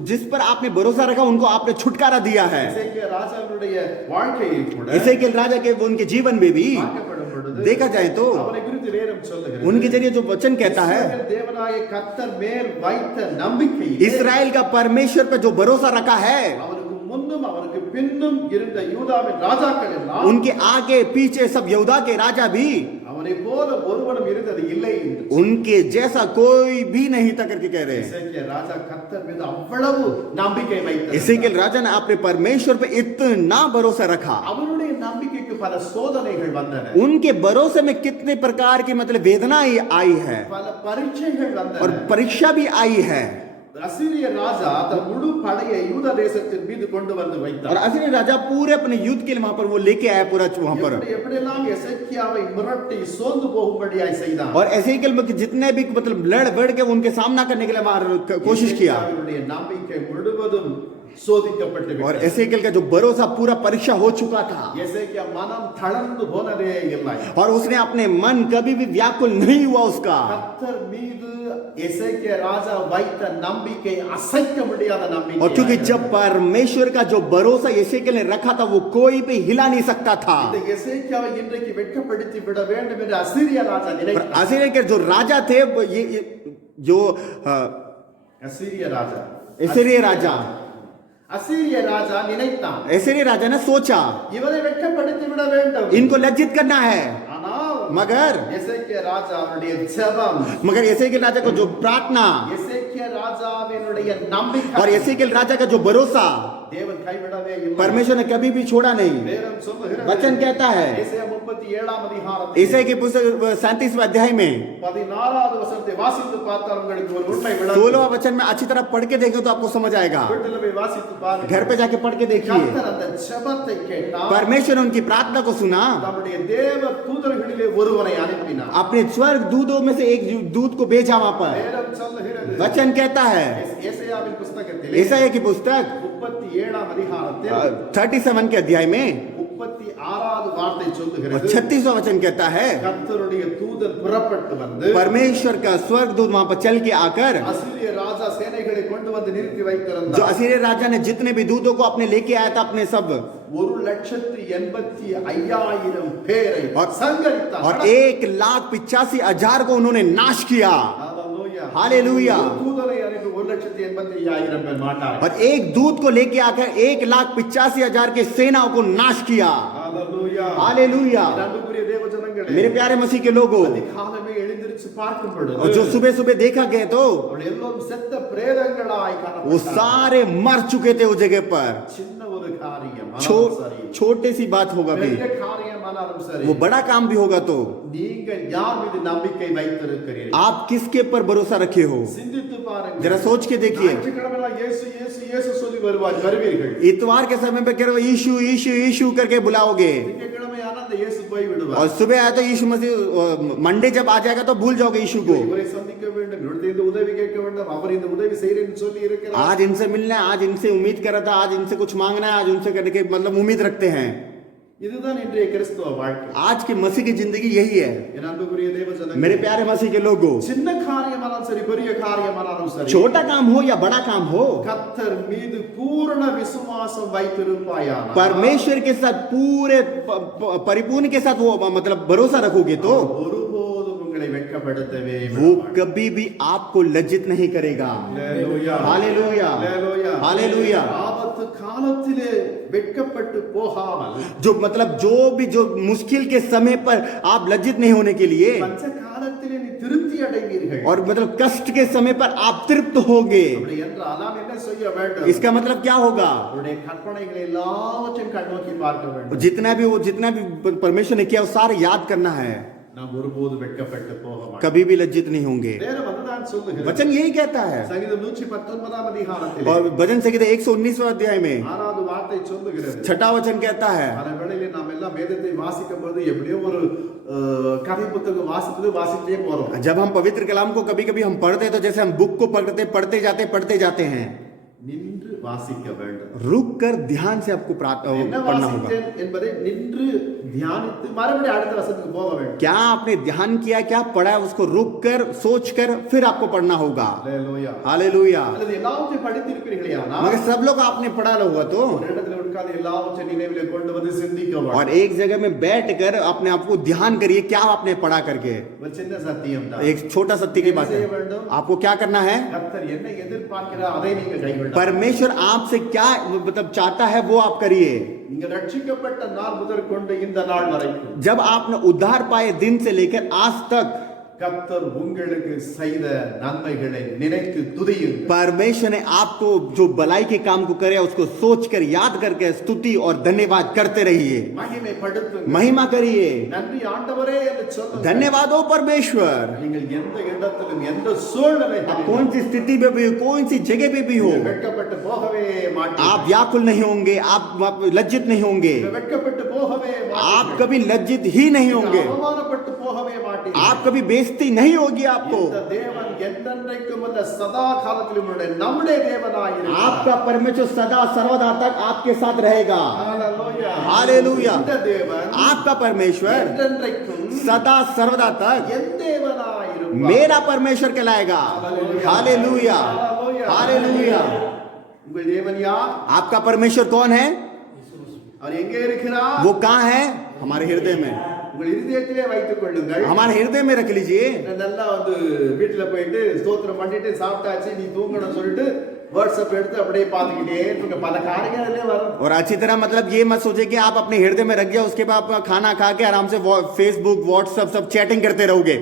जिस पर आपने भरोसा रखा उनको आपने छुटकारा दिया है। எசேக்கியா ராஜாவுடைய வாழ்க்கையை கூட एसेकिएल राजा के उनके जीवन में भी பார்க்கப்படும் பொழுது देखा जाए तो அவரை குறித்து வேதம் சொல்லுகிறது. उनके जरिए जो वचन कहता है, இஸ்ரவேல் தேவனாய கர்த்தர் மேல் வைத்த நம்பிக்கை इसराइल का परमेश्वर पर जो भरोसा रखा है, அவருக்கு முன்னும் அவருக்கு பின்னும் இருந்த யூதாவின் ராஜாக்கள் எல்லாம் उनके आगे पीछे सब यहूदा के राजा भी அவரை போல ஒருவனும் இருந்தது இல்லை என்று उनके जैसा कोई भी नहीं था करके कह रहे हैं। எசேக்கியா ராஜா கர்த்தர் மீது அவ்வளவு நம்பிக்கை வைத்தார். एसेकिएल राजा ने अपने परमेश्वर पे इतना भरोसा रखा। அவருடைய நம்பிக்கைக்கு பல சோதனைகள் வந்தன, उनके भरोसे में कितने प्रकार की मतलब वेदनाएं आई है பல பரீட்சைகள் और வந்தன. परीक्षा भी आई है। அசீரிய ராஜா தன் முழு படையை யூதா தேசத்தின் மீது கொண்டு வந்து और வைத்தார். असीरियन राजा पूरे अपने युद्ध के लिए वहां पर वो लेके आया पूरा वहां पर। எப்படியெல்லாம் எசேக்கியாவை மிரட்டி சோர்ந்து போகும்படியாய் செய்தான். और एसेकिएल में जितने भी मतलब लड़ बढ़ के उनके सामना करने के लिए कोशिश किया, எசேக்கியாவினுடைய நம்பிக்கை முழுவதும் சோதிக்கப்பட்டு और விட்டது. एसेकिएल का जो भरोसा पूरा परीक्षा हो चुका था, எசேக்கியா மனம் தளர்ந்து போனதே இல்லை. और उसने अपने मन कभी भी व्याकुल नहीं हुआ उसका। கர்த்தர் மீது எசேக்கியா ராஜா வைத்த நம்பிக்கை அசைக்க முடியாத நம்பிக்கை. और क्योंकि जब परमेश्वर का जो भरोसा एसेकिएल ने रखा था वो कोई भी हिला नहीं सकता था। இந்த எசேக்கியாவை இன்றைக்கு வெட்கப்படுத்தி விட வேண்டும் என்று அசீரிய ராஜா और நினைத்தார். असीरिया के जो राजा थे ये जो அசீரிய ராஜா एसेरिया राजा அசீரிய ராஜா நினைத்தான், एसेरिया राजा ने सोचा இவரை வெட்கப்படுத்தி விட வேண்டும். इनको लज्जित करना है, ஆனால் मगर எசேக்கியா ராஜாவுடைய ஜெபம், एसेकिएल राजा को जो प्रार्थना எசேக்கியா ராஜாவினுடைய நம்பிக்கை, और एसेकिएल राजा का जो भरोसा தேவன் கைவிடவே இல்லை. परमेश्वर ने कभी भी छोड़ा नहीं। வேதம் சொல்லுகிறது, वचन कहता है ஏசாயா 37 அதிகாரம் ईसाई की पुस्तक 37वें अध्याय में 16வது வசனத்தை வாசித்து பார்த்தால் உங்களுக்கு ஒரு உண்மை 16वां விளங்கும். वचन में अच्छी तरह पढ़ के देखें तो आपको समझ आएगा। வீட்டில் போய் வாசித்து பாருங்க. घर पे जाके पढ़ के देखिए, கர்த்தர் அந்த ஜெபத்தை கேட்டார். परमेश्वर ने उनकी प्रार्थना को सुना, நம்முடைய தேவ தூதர்களிலே ஒருவனை அனுப்பினார். अपने स्वर्ग दूतों में से एक दूत को भेजा वहां पर। வேதம் சொல்லுகிறது, சொல்லுகிறது वचन कहता है, ஏசாயாவின் புத்தகத்திலே ईसाया की पुस्तक 37ஆம் அதிகாரத்தில் 37 के अध्याय में 36வது வார்த்தை और சொல்லுகிறது 36वां वचन कहता है, கர்த்தருடைய தூதன் புறப்பட்டு வந்து परमेश्वर का स्वर्गदूत वहां पर चल के आकर, அசீரிய ராஜா சேனைகளை கொண்டு வந்து நிறுத்தி जो வைத்திருந்தார் असीरिया राजा ने जितने भी दूतों को अपने लेके आया था अपने सब, 1,85,000 பேரை और சங்கரித்தார் 1,85,000 को उन्होंने नाश किया। Hallelujah hallelujah. தூதரை அனுப்பி 1,85,000 பேர் மாட்டார் और एक दूत को लेके आकर 1,85,000 के सेनाओं को नाश किया। Hallelujah hallelujah. அன்புக்குரிய தேவஜனங்களே मेरे प्यारे मसीह के लोगों, அதிகாலமே எழுந்திருச்சு பார்க்கும் பொழுது और जो सुबह सुबह देखा गया तो அவர்கள் எல்லோரும் செத்த பிரேதங்களாய் वो காணப்பட்டார்கள் सारे मर चुके थे उस जगह पर। சின்ன ஒரு காரியம் छोटी सी बात होगा भी, பெரிய காரியமானாலும் சரி वो बड़ा काम भी होगा तो நீங்கள் யார் மீது நம்பிக்கை வைத்திருக்கிறீர்கள் आप किसके पर भरोसा रखे हो? சிந்தித்து பாருங்க जरा सोच के देखिए। ஞாயிற்றுக்கிழமைலாம் இயேசு இயேசு இயேசு சொல்லி வருவீர்கள் इतवार के समय पे कह रहे हो यीशु यीशु यीशु करके बुलाओगे, திங்கட்கிழமை ஆனா அந்த இயேசு போய் விடுவார் और सुबह आया तो यीशु मसीह, मंडे जब आ जाएगा तो भूल जाओगे यीशु को। இவரை சந்திக்க வேண்டும் இவருடைய இந்த உதவி கேட்க வேண்டும் அவர் இந்த உதவி செய்யறேன்னு சொல்லி இருக்கிறார் आज इनसे मिलना है, आज इनसे उम्मीद कर रहा था, आज इनसे कुछ मांगना है, आज उनसे करने के मतलब उम्मीद रखते हैं। இதுதான் இன்றைய கிறிஸ்தவ வாழ்க்கை आज की मसीह की जिंदगी यही है। என் அன்புக்குரிய தேவஜனங்களே मेरे प्यारे मसीह के लोगों, சின்ன காரியமானாலும் சரி பெரிய காரியமானாலும் சரி छोटा काम हो या बड़ा काम हो, கர்த்தர் மீது பூரண விசுவாசம் வைத்திருப்பாயானால் परमेश्वर के साथ पूरे परिपूर्ण के साथ वो मतलब भरोसा रखोगे तो ஒருபோதும் உங்களை வெட்கப்படுத்தவே वो कभी भी आपको लज्जित नहीं करेगा। Hallelujah hallelujah. Hallelujah hallelujah. ஆபத்து காலத்திலே வெட்கப்பட்டு போகாமல் जो मतलब जो मुश्किल के समय पर आप लज्जित नहीं होने के लिए, பஞ்ச காலத்திலே நீ திருப்தி அடைவீர்கள் और मतलब कष्ट के समय पर आप तृप्त होगे। அப்படி என்றால் நாம் என்ன செய்ய வேண்டும் इसका मतलब क्या होगा? அவருடைய கற்பனைகளை எல்லாவற்றையும் கண்ணோக்கி பார்க்க வேண்டும் जितना भी परमेश्वर ने किया वो सारे याद करना है, நாம் ஒருபோது வெட்கப்பட்டு போக மாட்டோம் कभी भी लज्जित नहीं होंगे। வேதம் அதுதான் சொல்லுகிறது वचन यही कहता है। சங்கீதம் 119ஆம் அதிகாரத்திலே और भजन संहिता 119वां अध्याय में 6வது வார்த்தை சொல்லுகிறது 6वां वचन कहता है, பல வேளையிலே நாம் எல்லாம் வேதத்தை வாசிக்கும் போது எப்படியோ ஒரு கதை புத்தகம் வாசிட்டே போறோம் जब हम पवित्र कलाम को कभी कभी हम पढ़ते हैं तो जैसे हम बुक को पढ़ते जाते हैं, நின்று வாசிக்க வேண்டும் रुक कर ध्यान से आपको என்ன पढ़ना होगा। வாசித்தேன் என்பதை நின்று தியானித்து மறுபடியும் அடுத்த வசனத்துக்கு போக வேண்டும் क्या आपने ध्यान किया, क्या पढ़ा है, उसको रुक कर सोच कर फिर आपको पढ़ना होगा। அல்லேலூயா हालेलुया। அல்லது எல்லாவற்றையும் படித்திருப்பீர்களே ஆனால் मगर सब लोग आपने पढ़ा होगा तो, ஒரு இடத்துல உட்கார்ந்து எல்லாவற்றையும் நினைவிலே கொண்டு வந்து சிந்திக்க வேண்டும் और एक जगह में बैठ कर अपने आप को ध्यान करिए क्या आपने पढ़ा करके। ஒரு சின்ன சத்தியம் தான் एक छोटा सत्य की बात है, आपको क्या करना है? கர்த்தர் என்ன எதிர்பார்க்கிறார் அதை நீங்க கைவிட परमेश्वर आपसे क्या मतलब चाहता है वो आप करिए। நீங்க ரட்சிக்கப்பட்ட நாள் முதற்கொண்டு இந்த நாள் வரைக்கும் जब आपने उद्धार पाए दिन से लेकर आज तक கர்த்தர் உங்களுக்கு செய்த நன்மைகளை நினைத்து துதியுங்கள் परमेश्वर ने आपको जो भलाई के काम को करे उसको सोच कर याद करके स्तुति और धन्यवाद करते रहिए, மகிமைப்படுத்துங்கள் महिमा करिए। நன்றி ஆண்டவரே என்று சொல்லுங்கள் धन्यवाद हो परमेश्वर। நீங்கள் எந்த இடத்திலும் எந்த சூழ்நிலையிலும் कौन सी स्थिति में भी हो, कौन सी जगह पे भी हो, வெட்கப்பட்டு போகவே மாட்டீர்கள் आप व्याकुल नहीं होंगे, आप लज्जित नहीं होंगे, வெட்கப்பட்டு போகவே आप कभी लज्जित ही नहीं होंगे, அவமானப்பட்டு போகவே மாட்டீர்கள் आप कभी बेइज्जती नहीं होगी आपको। இந்த தேவன் என்றென்றைக்கும் அல்ல சதா காலத்திலும் உள்ள நம்முடைய தேவனாய் இருக்கிறார் आपका परमेश्वर सदा सर्वदा तक आपके साथ रहेगा। ஹalleluya हालेलुया। இந்த தேவன் आपका परमेश्वर என்றென்றைக்கும் सदा सर्वदा तक என் தேவனாய் இருப்பார் मेरा परमेश्वर कहलाएगा। हालेलुया। हालेलुया। உங்கள் தேவன் யார் आपका परमेश्वर कौन है? அவர் எங்கே இருக்கிறார் वो कहाँ है? हमारे हृदय में, உங்கள் இதயத்திலே வைத்துக் கொள்ளுங்கள் हमारे हृदय में रख लीजिए। நல்லா வந்து வீட்டுல போயிட்டு ஸ்தோத்திரம் பண்ணிட்டு சாப்பிட்டாச்சு நீ தூங்கணும் சொல்லிட்டு வாட்ஸ்அப் எடுத்து அப்படியே பார்த்துக்கிட்டே இருக்க பல காரியங்களே வரும் और अच्छी तरह मतलब ये मत सोचे कि आप अपने हृदय में रख दिया उसके बाद आप खाना खा के आराम से फेसबुक व्हाट्सएप सब चैटिंग करते रहोगे।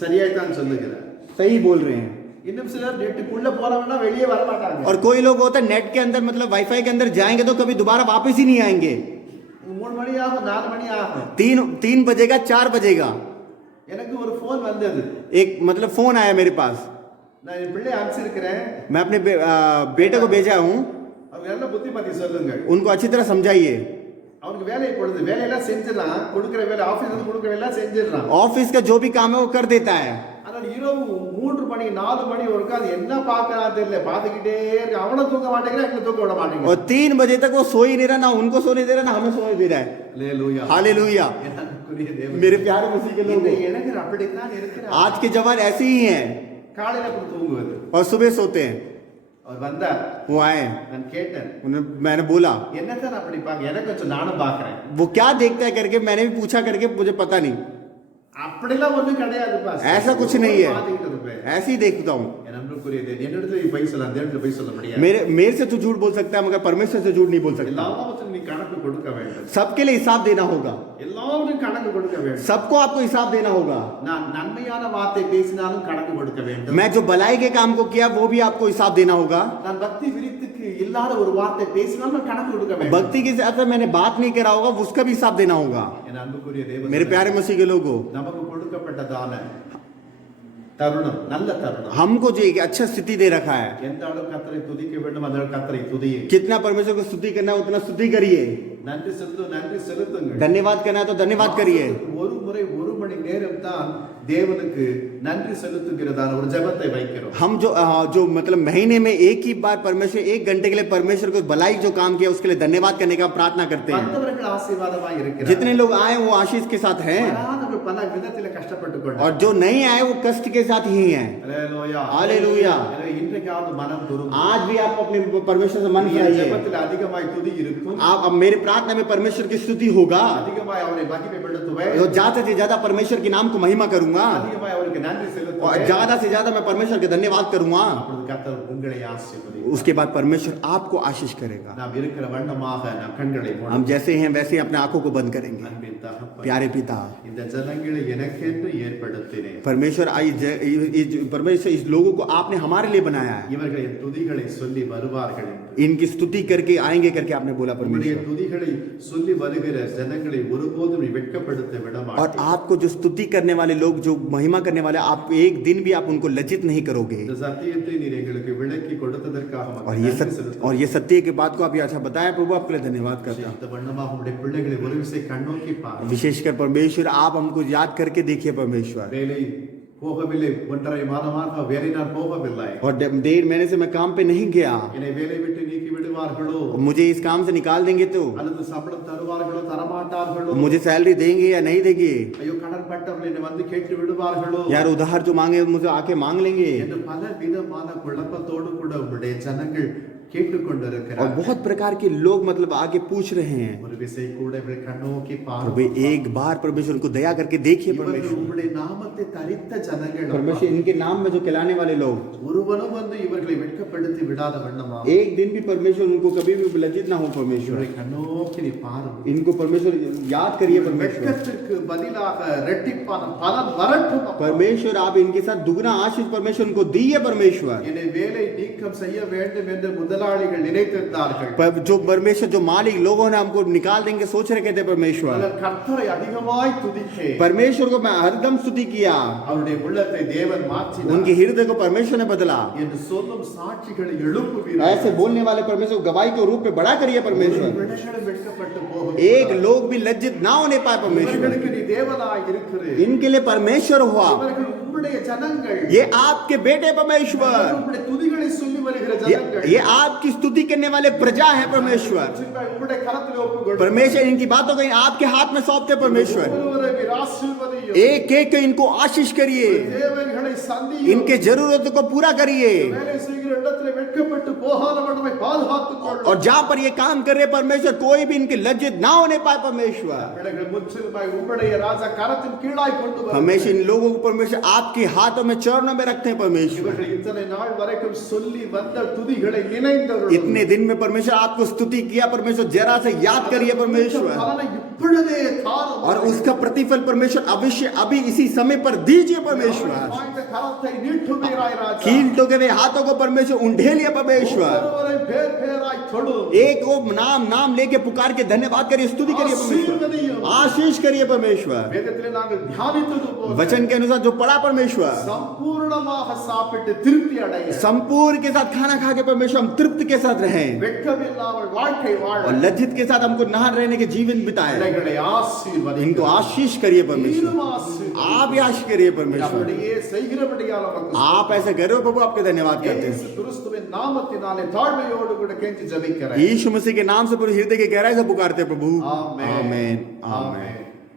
சரியாய் தான் சொல்லுகிறேன் सही बोल रहे हैं। இன்னும் சிலர் நெட்டுக்குள்ள போறவங்கன்னா வெளியே வர மாட்டாங்க और कोई लोग होता है नेट के अंदर मतलब वाईफाई के अंदर जाएंगे तो कभी दोबारा वापस ही नहीं आएंगे। 3 मணி ஆகும் 4 मणि ஆகும் 3 बजेगा 4 बजेगा। எனக்கு ஒரு போன் வந்தது एक मतलब फोन आया मेरे पास, நான் என் பிள்ளை அனுப்பிச்சிருக்கிறேன் मैं अपने बेटे को भेजा हूँ, அவங்க நல்ல புத்திமதி சொல்லுங்கள் उनको अच्छी तरह समझाइए। அவனுக்கு வேலை பொழுது வேலையெல்லாம் செஞ்சிடலாம் கொடுக்குற வேலை ஆபீஸ்ல இருந்து கொடுக்குற வேலை செஞ்சிடலாம் ऑफिस का जो भी काम है वो कर देता है, ஆனா ராத்திரிகள் இரவு 3 மணி 4 மணி ஒருக்கா அது என்ன பார்க்கறான்னு தெரியல பார்த்துக்கிட்டே இருக்கு. அவனை தூக்க மாட்டேங்கிறான், எங்களை தூக்க விட மாட்டேங்கிறான். और 3 बजे तक वो सो ही नहीं रहा, ना उनको सोने दे रहा, ना हमें सोने दे रहा है. அல்லேலூயா. हालेलुया. என் அன்புக்குரிய தேவனே, मेरे प्यारे मसीह के இந்த लोगों, இளைஞர் அப்படித்தான் இருக்கிறார். आज के जवान ऐसे ही हैं காலையில அப்படி தூங்குவது. और सुबह सोते हैं. அவர் வந்தார், वो आए, நான் கேட்டேன், मैंने बोला என்னத்தான் அப்படி பாக்க, எனக்கு கொஞ்சம் நானும் பாக்குறேன். वो क्या देखता है करके, मैंने भी पूछा करके, मुझे पता नहीं. அப்படிலாம் ஒண்ணும் கிடையாதுப்பா. ऐसा कुछ नहीं है, பார்த்துக்கிட்டு இருப்பேன். ऐसे ही देखता हूँ. என் அன்புக்குரிய தேவனே, என்னிடத்துல நீ பொய் சொல்ல, அந்த இடத்துல பொய் சொல்ல முடியாது. मेरे से तो झूठ बोल सकता है, मगर परमेश्वर से झूठ नहीं बोल सकता. எல்லாவற்றையும் நீ கணக்கு கொடுக்க வேண்டும். सबके लिए हिसाब देना होगा, எல்லாவற்றையும் கணக்கு கொடுக்க வேண்டும். सबको आपको हिसाब देना होगा. நான் நன்மையான வார்த்தை பேசினாலும் கணக்கு கொடுக்க வேண்டும். मैं जो भलाई के काम को किया वो भी आपको हिसाब देना होगा. நான் பக்தி விருத்திக்கு இல்லாத ஒரு வார்த்தை பேசினாலும் நான் கணக்கு கொடுக்க வேண்டும். भक्ति के हिसाब से मैंने बात नहीं करा होगा, उसका भी हिसाब देना होगा. என் அன்புக்குரிய தேவனே, मेरे प्यारे मसीह के लोगों, நமக்கு கொடுக்கப்பட்டதான தருணம், நல்ல தருணம். हमको जो एक अच्छा स्थिति दे रखा है, எந்த அளவு கர்த்தரை துதிக்க வேண்டும் அந்த அளவு கர்த்தரை துதியே. कितना परमेश्वर को स्तुति करना है उतना स्तुति करिए. நன்றி செலுத்துங்கள். धन्यवाद करना है तो धन्यवाद करिए. ஒரு முறை 1 மணி நேரம் தான் தேவனுக்கு நன்றி செலுத்துகிறதான ஒரு ஜெபத்தை வைக்கிறோம். हम जो मतलब महीने में एक ही बार परमेश्वर 1 घंटे के लिए परमेश्वर को भलाई जो काम किया उसके लिए धन्यवाद करने का प्रार्थना करते हैं. வந்தவர்கள் ஆசீர்வாதமாய் இருக்கிறார்கள். जितने लोग आए वो आशीष के साथ हैं, வராதவர்கள் பல விதத்தில கஷ்டப்பட்டு கொண்டார்கள். और जो नहीं आए वो कष्ट के साथ ही हैं. ஹalleluya. हालेलुया. எனவே இன்றைக்காவது மனம் துரும்பு. आज भी आप अपने परमेश्वर से मन இந்த कराइए. ஜெபத்தில் அதிகமாய் துதி இருக்கும். आप अब मेरी प्रार्थना में परमेश्वर की स्तुति होगा, அதிகமாய் அவரை மகிமைப்படுத்துவேன். तो ज्यादा से ज्यादा परमेश्वर के नाम को महिमा करूंगा, அதிகமாய் அவருக்கு நன்றி और செலுத்துவேன். ज्यादा से ज्यादा मैं परमेश्वर के धन्यवाद करूंगा. அப்பொழுது கர்த்தர் உங்களை ஆசீர்வதிப்பார். उसके बाद परमेश्वर आपको आशीष करेगा. நாம் இருக்கிற வண்ணமாக நாம் கண்களை மூடி हम जैसे हैं वैसे ही अपने आंखों को बंद करेंगे. அன்பின் தகப்பனே, प्यारे पिता, இந்த ஜனங்களை எனக்கென்று ஏற்படுத்தினேன். परमेश्वर परमेश्वर इस लोगों को आपने हमारे लिए बनाया है. இவர்கள் என் துதிகளை சொல்லி வருவார்கள் என்று. इनकी स्तुति करके आएंगे करके आपने बोला உம்முடைய परमेश्वर. துதிகளை சொல்லி வருகிற ஜனங்களை ஒருபோதும் நீ வெட்கப்படுத்த விட और மாட்டீர். आपको जो स्तुति करने वाले लोग, जो महिमा करने वाले, आप एक दिन भी आप उनको लज्जित नहीं करोगे. இந்த சத்தியத்தை நீர் எங்களுக்கு விளக்கி கொடுத்ததற்காக और உமக்கு ये நன்றி सत्य, செலுத்துகிறோம். और ये सत्य के बात को आप ये अच्छा बताया प्रभु, आपके लिए धन्यवाद करता हूँ. இந்த வண்ணமாக உம்முடைய பிள்ளைகளை ஒரு விசை கண்ணோக்கி பார். विशेषकर परमेश्वर आप हमको याद करके देखिए परमेश्वर. வேலை போகவில்லை, 1.5 மாதமாக வேலை நான் போகவில்லை. और 1.5 महीने से मैं काम पे नहीं गया, என்னை வேலை விட்டு நீக்கி விடுவார்களோ, और मुझे इस काम से निकाल देंगे तो அல்லது சம்பளம் தருவார்களோ தரமாட்டார்களோ, मुझे सैलरी देंगे या नहीं देंगे, ஐயோ கடன் பட்டவர்கள் என்னை வந்து கேட்டு விடுவார்களோ यार उधार जो मांगे मुझे आके मांग लेंगे. என்று பல விதமான குழப்பத்தோடு கூட உங்களுடைய ஜனங்கள் கேட்டுக்கொண்டிருக்கிறார். और बहुत प्रकार के लोग मतलब आके पूछ रहे हैं. ஒரு விசை கூட இவர்கள் கண்ணோக்கி और वे एक बार परमेश्वर उनको दया करके देखिए இவர்கள் परमेश्वर. உங்களுடைய நாமத்தை தரித்த ஜனங்கள். परमेश्वर इनके नाम में जो कहलाने वाले लोग, ஒருவனும் வந்து இவர்களை வெட்கப்படுத்தி விடாத வண்ணமா एक दिन भी परमेश्वर उनको कभी भी लज्जित ना हो परमेश्वर. இவரை கண்ணோக்கி நீ பாரும். इनको परमेश्वर याद करिए परमेश्वर. வெட்கத்திற்கு பதிலாக இரட்டிப்பான பலன் வரட்டும். परमेश्वर आप इनके साथ दुगना आशीष परमेश्वर उनको दिए परमेश्वर. என்னை வேலை நீக்கம் செய்ய வேண்டும் என்று முதலாளிகள் நினைத்திருந்தார்கள். जो परमेश्वर, जो मालिक लोगों ने हमको निकाल देंगे सोच रहे थे परमेश्वर. ஆனால் கர்த்தரை அதிகமாய் துதித்தேன். परमेश्वर को मैं हरदम स्तुति किया, அவருடைய உள்ளத்தை தேவன் மாற்றினார் उनके हृदय को परमेश्वर ने बदला. என்று சொல்லும் சாட்சிகளை எழுப்புவீர்கள். ऐसे बोलने वाले परमेश्वर को गवाही के रूप में बड़ा करिए परमेश्वर. பிள்ளைகளும் வெட்கப்பட்டு போகும். एक लोग भी लज्जित ना होने पाए परमेश्वर. இவர்களுக்கு நீ தேவனாய் இருக்கிறீர். इनके लिए परमेश्वर हुआ. இவர்கள் உம்முடைய ஜனங்கள். ये आपके बेटे परमेश्वर, உம்முடைய துதிகளை சொல்லி வருகிற ये, ஜனங்கள். ये आपकी स्तुति करने वाले प्रजा है परमेश्वर. உம்முடைய கரத்தில் ஒப்புக்கொடு. परमेश्वर इनकी बातों को आपके हाथ में सौंपते परमेश्वर. ஒவ்வொருவரை நீர் ஆசீர்வதியும். एक एक इनको आशीष करिए, தேவர்களை சந்தியும். इनके जरूरतों को पूरा करिए. வேலை செய்கிற இடத்திலே வெட்கப்பட்டு போகாத வண்ணமாய் பாதுகாத்துக் கொள்ளும். और जहां पर ये काम कर रहे परमेश्वर, कोई भी इनके लज्जित ना होने पाए परमेश्वर. பிள்ளைகள் முற்றிலுமாய் உம்முடைய ராஜா கரத்தின் கீழாய் கொண்டு வரும். हमेशा इन लोगों को परमेश्वर आपके हाथों में, चरणों में रखते हैं परमेश्वर. இவர்கள் இத்தனை நாள் வரைக்கும் சொல்லி வந்த துதிகளை நினைந்தவர்கள். इतने दिन में परमेश्वर आपको स्तुति किया परमेश्वर, जरा से याद करिए परमेश्वर. பலனை இப்பொழுதே தாரும். और उसका प्रतिफल परमेश्वर अवश्य अभी इसी समय पर दीजिए परमेश्वर. வாய்ந்த கரத்தை நீட்டுவீராய் ராஜா. कील के वे हाथों को परमेश्वर उंडेलिए परमेश्वर. ஒவ்வொருவரை பேர் பேராய் தொடும். एक वो नाम नाम लेके पुकार के धन्यवाद करिए, स्तुति करिए परमेश्वर, आशीष करिए परमेश्वर. வேதத்திலே நாங்கள் தியானித்தது போல वचन के अनुसार जो पढ़ा परमेश्वर, சம்பூர்ணமாக சாப்பிட்டு திருப்தி அடைய. संपूर्ण के साथ खाना खा के परमेश्वर हम तृप्त के साथ रहें, வெட்கமில்லாமல் வாழ்க்கை வாழ. और लज्जित के साथ हमको नहा रहने के जीवन बिताए. பிள்ளைகளை ஆசீர்வதியும். इनको आशीष करिए परमेश्वर, நீரும் ஆசீர்வதியும். आप याश करिए परमेश्वर, அப்படியே செய்கிறபடியால் உமக்கு आप ऐसा कर रहे हो प्रभु, आपके धन्यवाद करते हैं। இயேசு கிறிஸ்துவின் நாமத்தினாலே தாழ்மையோடு கூட கெஞ்சி ஜெபிக்கிறேன்। यीशु मसीह के नाम से पूरे हृदय की गहराई से पुकारते हैं प्रभु। ஆமென் आमेन आमेन। ஆமென்।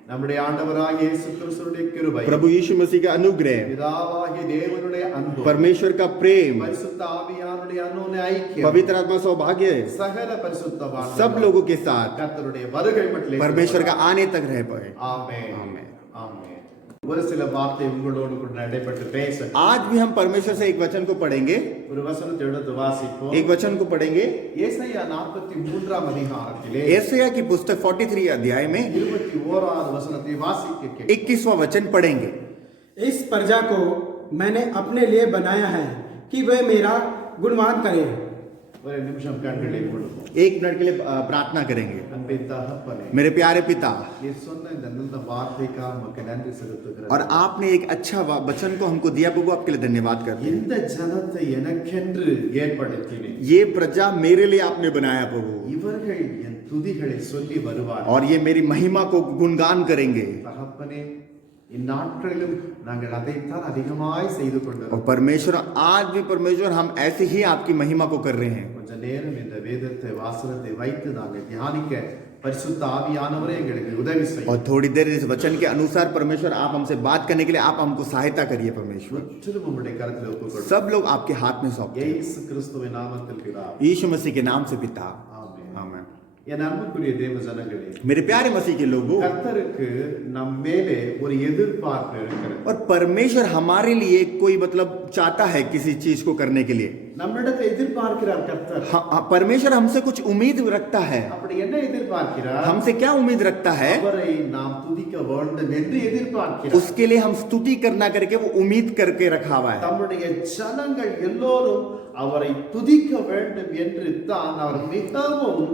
நம்முடைய ஆண்டவராகிய இயேசு கிறிஸ்துவின் கிருபை, प्रभु यीशु मसीह का अनुग्रह, பிதாவாகிய தேவனுடைய அன்பு, परमेश्वर का प्रेम, பரிசுத்த ஆவியானுடைய அன்யோன்ய ஐக்கியம், पवित्र आत्मा सौभाग्य சகல பரிசுத்தவான்கள் सब लोगों के साथ கர்த்தருடைய வருகை மட்டும் परमेश्वर का आने तक रह पाए। ஆமென் आमेन। ஆமென்। ஒரு சில வார்த்தை உங்களோடு கூட நடைபெற்று பேச आज भी हम परमेश्वर से एक वचन को पढ़ेंगे, ஒரு வசனத்தை எடுத்து வாசிப்போம்। एक वचन को पढ़ेंगे ஏசாயா 43ஆம் அதிகாரத்திலே यशायाह की पुस्तक 43 अध्याय में 21வது வசனத்தை வாசிக்க கேட்கிறேன்। 21वां वचन पढ़ेंगे। इस प्रजा को मैंने अपने लिए बनाया है कि वे मेरा गुणगान करें। ஒரு நிமிஷம் கண்களை மூடுவோம்। एक मिनट के लिए प्रार्थना करेंगे। அன்பின் தகப்பனே, मेरे प्यारे पिता, நீ சொன்ன இந்த நல்ல வார்த்தைக்காக உமக்கு நன்றி செலுத்துகிறேன்। और आपने एक अच्छा वचन को हमको दिया प्रभु, आपके लिए धन्यवाद करते हैं। இந்த ஜனத்தை எனக்கென்று ஏற்படுத்தினேன், ये प्रजा मेरे लिए आपने बनाया प्रभु, இவர்கள் என் துதிகளை சொல்லி வருவார்। और ये मेरी महिमा को गुणगान करेंगे। தகப்பனே, இந்நாட்களிலும் நாங்கள் அதைத்தான் அதிகமாய் செய்து और கொண்டிருக்கிறோம்। परमेश्वर आज भी परमेश्वर हम ऐसे ही आपकी महिमा को कर रहे हैं। கொஞ்ச நேரம் இந்த வேதத்தை வாசனத்தை வைத்து நாங்கள் தியானிக்க பரிசுத்த ஆவியானவரே எங்களுக்கு உதவி செய்யும்। और थोड़ी देर इस वचन के अनुसार परमेश्वर आप हमसे बात करने के लिए आप हमको सहायता करिए परमेश्वर। முற்றிலும் உம்முடைய கரத்தில் ஒப்புக்கொள்கிறோம்। सब लोग आपके हाथ में सौंपते हैं। இயேசு கிறிஸ்துவின் நாமத்தில் பிதாவே, यीशु मसीह के नाम से पिता, ஆமென்। आमीन। என் அன்புக்குரிய தேவ ஜனங்களே, मेरे प्यारे मसीह के लोगों, கர்த்தருக்கு நம் மேலே ஒரு எதிர்பார்ப்பு இருக்கிறது। और परमेश्वर हमारे लिए कोई मतलब चाहता है किसी चीज को करने के लिए। நம்மிடத்தை எதிர்பார்க்கிறார் கர்த்தர்। परमेश्वर हमसे कुछ उम्मीद रखता है। அப்படி என்ன எதிர்பார்க்கிறார்? हमसे क्या उम्मीद रखता है? அவரை நாம் துதிக்க வேண்டும் என்று எதிர்பார்க்கிறார்। उसके लिए हम स्तुति करना करके वो उम्मीद करके रखा हुआ है। தம்முடைய ஜனங்கள் எல்லோரும் அவரை துதிக்க வேண்டும் என்று தான் அவர் மிகவும்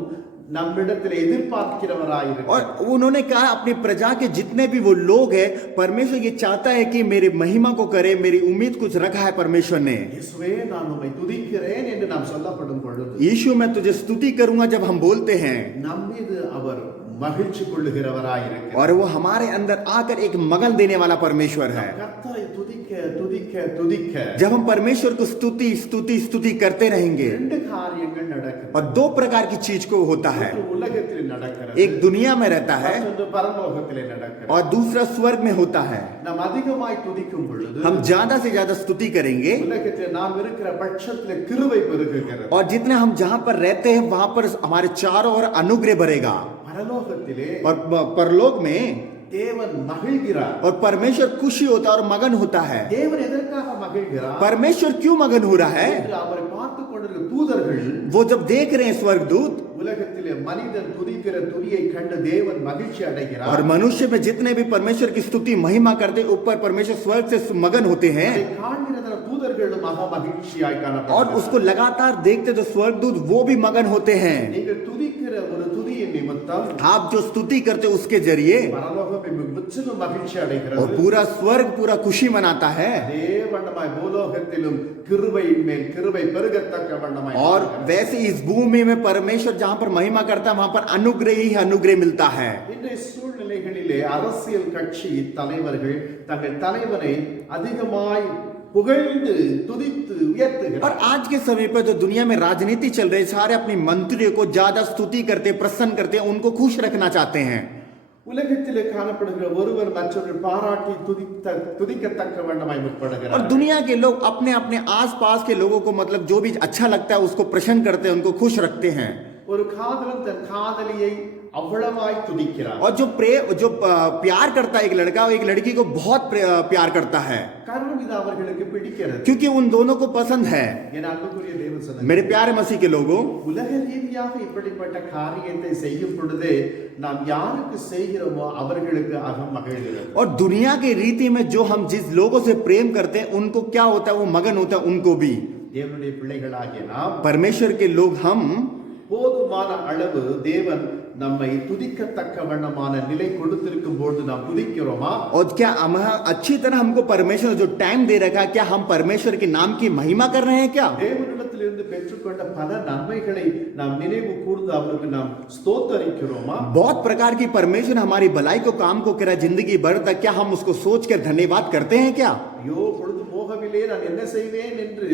நம்மிடத்தில் எதிர்பார்க்கிறவராயிருக்கிறார்। और उन्होंने कहा अपनी प्रजा के जितने भी वो लोग हैं, परमेश्वर ये चाहता है कि मेरी महिमा को करे, मेरी उम्मीद कुछ रखा है परमेश्वर ने। இயேசுவே, நான் உம்மை துதிக்கிறேன் என்று நாம் சொல்லப்படும் பொழுது, यीशु मैं तुझे स्तुति करूंगा जब हम बोलते हैं, நம் மீது அவர் மகிழ்ச்சி கொள்ளுகிறவராயிருக்கிறார்। और वो हमारे अंदर आकर एक मगन देने वाला परमेश्वर है। கர்த்தரை துதிக்க துதிக்க துதிக்க जब हम परमेश्वर को स्तुति स्तुति स्तुति करते रहेंगे, ரெண்டு காரியங்கள் நடக்கும்। और दो प्रकार की चीज को होता है, ஒன்று உலகத்தில் நடக்கிறது, एक दुनिया में रहता है மற்றொன்று பரலோகத்திலே நடக்கிறது। और दूसरा स्वर्ग में होता है। நாம் அதிகமாய் துதிக்கும் பொழுது हम ज्यादा से ज्यादा स्तुति करेंगे, உலகத்தில் நாம் இருக்கிற பட்சத்திலே கிருபை பெருகுகிறது। और जितने हम जहां पर रहते हैं वहां पर हमारे चारों ओर अनुग्रह भरेगा। பரலோகத்திலே और परलोक में தேவன் மகிழ்கிறார்। और परमेश्वर खुशी होता है और मगन होता है। தேவன் எதற்காக மகிழ்கிறார்? परमेश्वर क्यों मगन हो रहा है? என்று அவரை பார்த்து கொண்டிருக்கிற தூதர்கள் वो जब देख रहे हैं स्वर्गदूत, உலகத்திலே மனிதன் துதிக்கிற துதியை கண்டு தேவன் மகிழ்ச்சி அடைகிறார்। और मनुष्य में जितने भी परमेश्वर की स्तुति महिमा करते ऊपर परमेश्वर स्वर्ग से मगन होते हैं, அதை காண்கிற தூதர்களும் மகா மகிழ்ச்சியாய் और காணப்படுகிறார்। उसको लगातार देखते तो स्वर्गदूत वो भी मगन होते हैं। நீங்கள் துதிக்கிற ஒரு துதியின் நிமித்தம் आप जो स्तुति करते हो उसके जरिए, பரலோகமே முற்றிலும் மகிழ்ச்சி और அடைகிறது। पूरा स्वर्ग पूरा खुशी मनाता है। அதே வண்ணமாய் பூலோகத்திலும் கிருபையின் மேல் கிருபை பெருகத்தக்க வண்ணமாய் और वैसे इस भूमि में परमेश्वर जहां पर महिमा करता है वहां पर अनुग्रह ही अनुग्रह मिलता है। இன்றைய சூழ்நிலைகளிலே அரசியல் கட்சி தலைவர்கள் தங்கள் தலைவனை அதிகமாய் புகழ்ந்து துதித்து और உயர்த்துகிறார்। आज के समय पर जो दुनिया में राजनीति चल रही है, सारे अपनी मंत्रियों को ज्यादा स्तुति करते, प्रसन्न करते, उनको खुश रखना चाहते हैं। உலகத்திலே காணப்படுகிற ஒருவர் மற்றொரு பாராட்டி துதிக்கத்தக்க வண்ணமாய் और முற்படுகிறார்। दुनिया के लोग अपने अपने आसपास के लोगों को मतलब जो भी अच्छा लगता है उसको प्रसन्न करते हैं, उनको खुश रखते हैं। ஒரு காதலன் தன் காதலியை அவ்வளவாய் துதிக்கிறார்। और जो प्यार करता है एक लड़का, वो एक लड़की को बहुत प्यार करता है, காரணம் இது அவர்களுக்கு பிடிக்கிறது। क्योंकि उन दोनों को पसंद है। என் அன்புக்குரிய தேவ ஜனங்களே, मेरे प्यारे मसीह के लोगों, உலக ரீதியாக இப்படிப்பட்ட காரியத்தை செய்யும் பொழுதே நாம் யாருக்கு செய்கிறோமோ அவர்களுக்கு அகம் மகிழ்கிறது। और दुनिया की रीति में जो हम जिस लोगों से प्रेम करते हैं उनको क्या होता है, वो मगन होता है उनको भी। தேவனுடைய பிள்ளைகளாகிய நாம் परमेश्वर के लोग हम போதுமான அளவு தேவன் நம்மை துதிக்கத்தக்க வண்ணமான நிலை கொடுத்திருக்கும் பொழுது நாம் துதிக்கிறோமா? और क्या हम अच्छी तरह हमको परमेश्वर जो टाइम दे रखा है, क्या हम परमेश्वर के नाम की महिमा कर रहे हैं क्या? தேவனிடத்தில் பரலோகத்திலிருந்து பெற்றுக்கொண்ட பல நன்மைகளை நாம் நினைவு கூர்ந்து அவருக்கு நாம் ஸ்தோத்தரிக்கிறோமா? बहुत प्रकार की परमेश्वर हमारी भलाई को काम को करा जिंदगी भर तक, क्या हम उसको सोच कर धन्यवाद करते हैं क्या? ஐயோ பொழுது போகவில்லை, நான் என்ன செய்வேன் என்று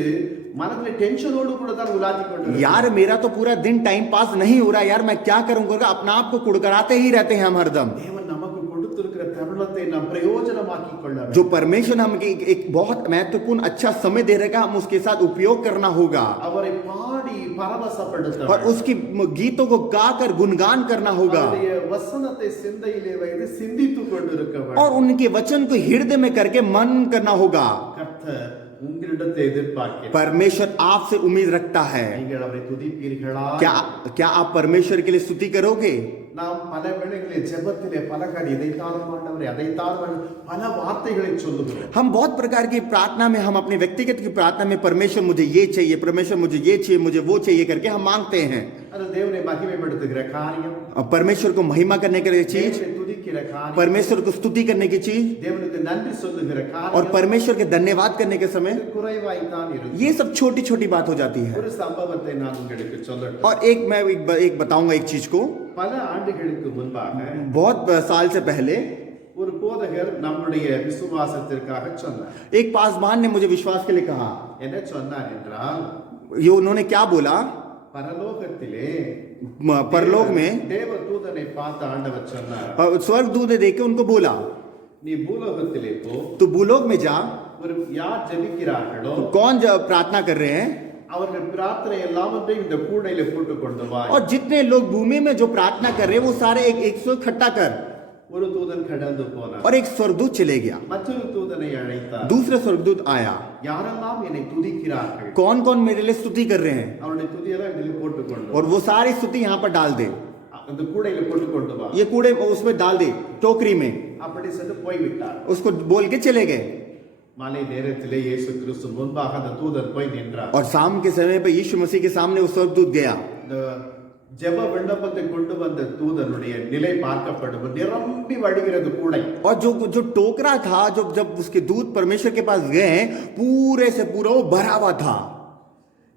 மனதில் டென்ஷனோடு கூட தான் உலாத்திக் கொண்டிருக்கிறோம். यार मेरा तो पूरा दिन टाइम पास नहीं हो रहा, यार मैं क्या करूंगा, अपना आप को कुड़कड़ाते ही रहते हैं हम हरदम। தேவன் நமக்கு கொடுத்திருக்கிற தருணத்தை நாம் பிரயோஜனமாக்கிக் கொள்ள வேண்டும். जो परमेश्वर हम एक बहुत महत्वपूर्ण अच्छा समय दे रहेगा, हम उसके साथ उपयोग करना होगा அவரை பாடி பரவசப்படுத்த और வேண்டும். उसकी गीतों को गाकर गुणगान करना होगा அவருடைய வசனத்தை சிந்தையிலே வைத்து சிந்தித்துக் கொண்டிருக்க வேண்டும். और उनके वचन को हृदय में करके मन करना होगा। கர்த்தர் உங்களிடத்தை எதிர்பார்க்கிறார். परमेश्वर आपसे उम्मीद रखता है। நீங்கள் அவரை துதிப்பீர்களா? क्या आप परमेश्वर के लिए स्तुति करोगे? நாம் பல வேளைகளில் ஜெபத்திலே பல காரியம் இதை தாரும் ஆண்டவரே அதை தாரும் பல வார்த்தைகளை சொல்லுகிறோம். हम बहुत प्रकार की प्रार्थना में, हम अपने व्यक्तिगत की प्रार्थना में परमेश्वर मुझे ये चाहिए, परमेश्वर मुझे ये चाहिए, मुझे वो चाहिए करके हम मांगते हैं। அது தேவனை மகிமைப்படுத்துகிற காரியம், परमेश्वर को महिमा करने के लिए चीज, தேவனை துதிக்கிற காரியம், परमेश्वर को स्तुति करने की चीज தேவனுக்கு நன்றி சொல்லுகிற और காரியம் परमेश्वर के धन्यवाद करने के समय குறைவாய்த்தான் இருக்கு. ये सब छोटी छोटी बात हो जाती है। ஒரு சம்பவத்தை நான் உங்களுக்கு சொல்லட்டும். और मैं एक बताऊंगा एक चीज को। பல ஆண்டுகளுக்கு முன்பாக बहुत साल से पहले ஒரு போதகர் நம்முடைய விசுவாசத்திற்காக சொன்னார். एक पासवान ने मुझे विश्वास के लिए कहा। என்ன சொன்னார் என்றால், ये उन्होंने क्या बोला? பரலோகத்திலே परलोक में தேவ தூதனை பார்த்து ஆண்டவர் சொன்னார், स्वर्ग दूत ने देख के उनको बोला, நீ பூலோகத்திலே போ, तो भूलोक में जा। ஒரு யார் ஜெபிக்கிறார்களோ तो कौन प्रार्थना कर रहे हैं அவர்கள் பிரார்த்தனை எல்லாவற்றையும் இந்த கூடையில போட்டு கொண்டு வா. और जितने लोग भूमि में जो प्रार्थना कर रहे हैं वो सारे एक सौ इकट्ठा कर। ஒரு தூதன் கடந்து போனார். और एक स्वर्गदूत चले गया। மற்றொரு தூதனை அழைத்தார். दूसरे स्वर्गदूत आया। யாரெல்லாம் என்னை துதிக்கிறார்கள் कौन कौन मेरे लिए स्तुति कर रहे हैं, அவருடைய துதியெல்லாம் இதில் போட்டு கொண்டு और वो सारी स्तुति यहाँ पर डाल दे, அந்த கூடையில போட்டு கொண்டு வா. ये कूड़े उसमें डाल दे, टोकरी में। அப்படி சொல்லி போய்விட்டார். उसको बोल के चले गए। மாலை நேரத்திலே இயேசு கிறிஸ்து முன்பாக அந்த தூதன் போய் நின்றார். और शाम के समय पे यीशु मसीह के सामने वो स्वर्गदूत गया। இந்த ஜெப விண்ணப்பத்தை கொண்டு வந்த தூதனுடைய நிலை பார்க்கப்படும், நிரம்பி வழிகிறது கூடை. और जो जो टोकरा था, जब उसके दूत परमेश्वर के पास गए, पूरे से पूरा वो भरा हुआ था।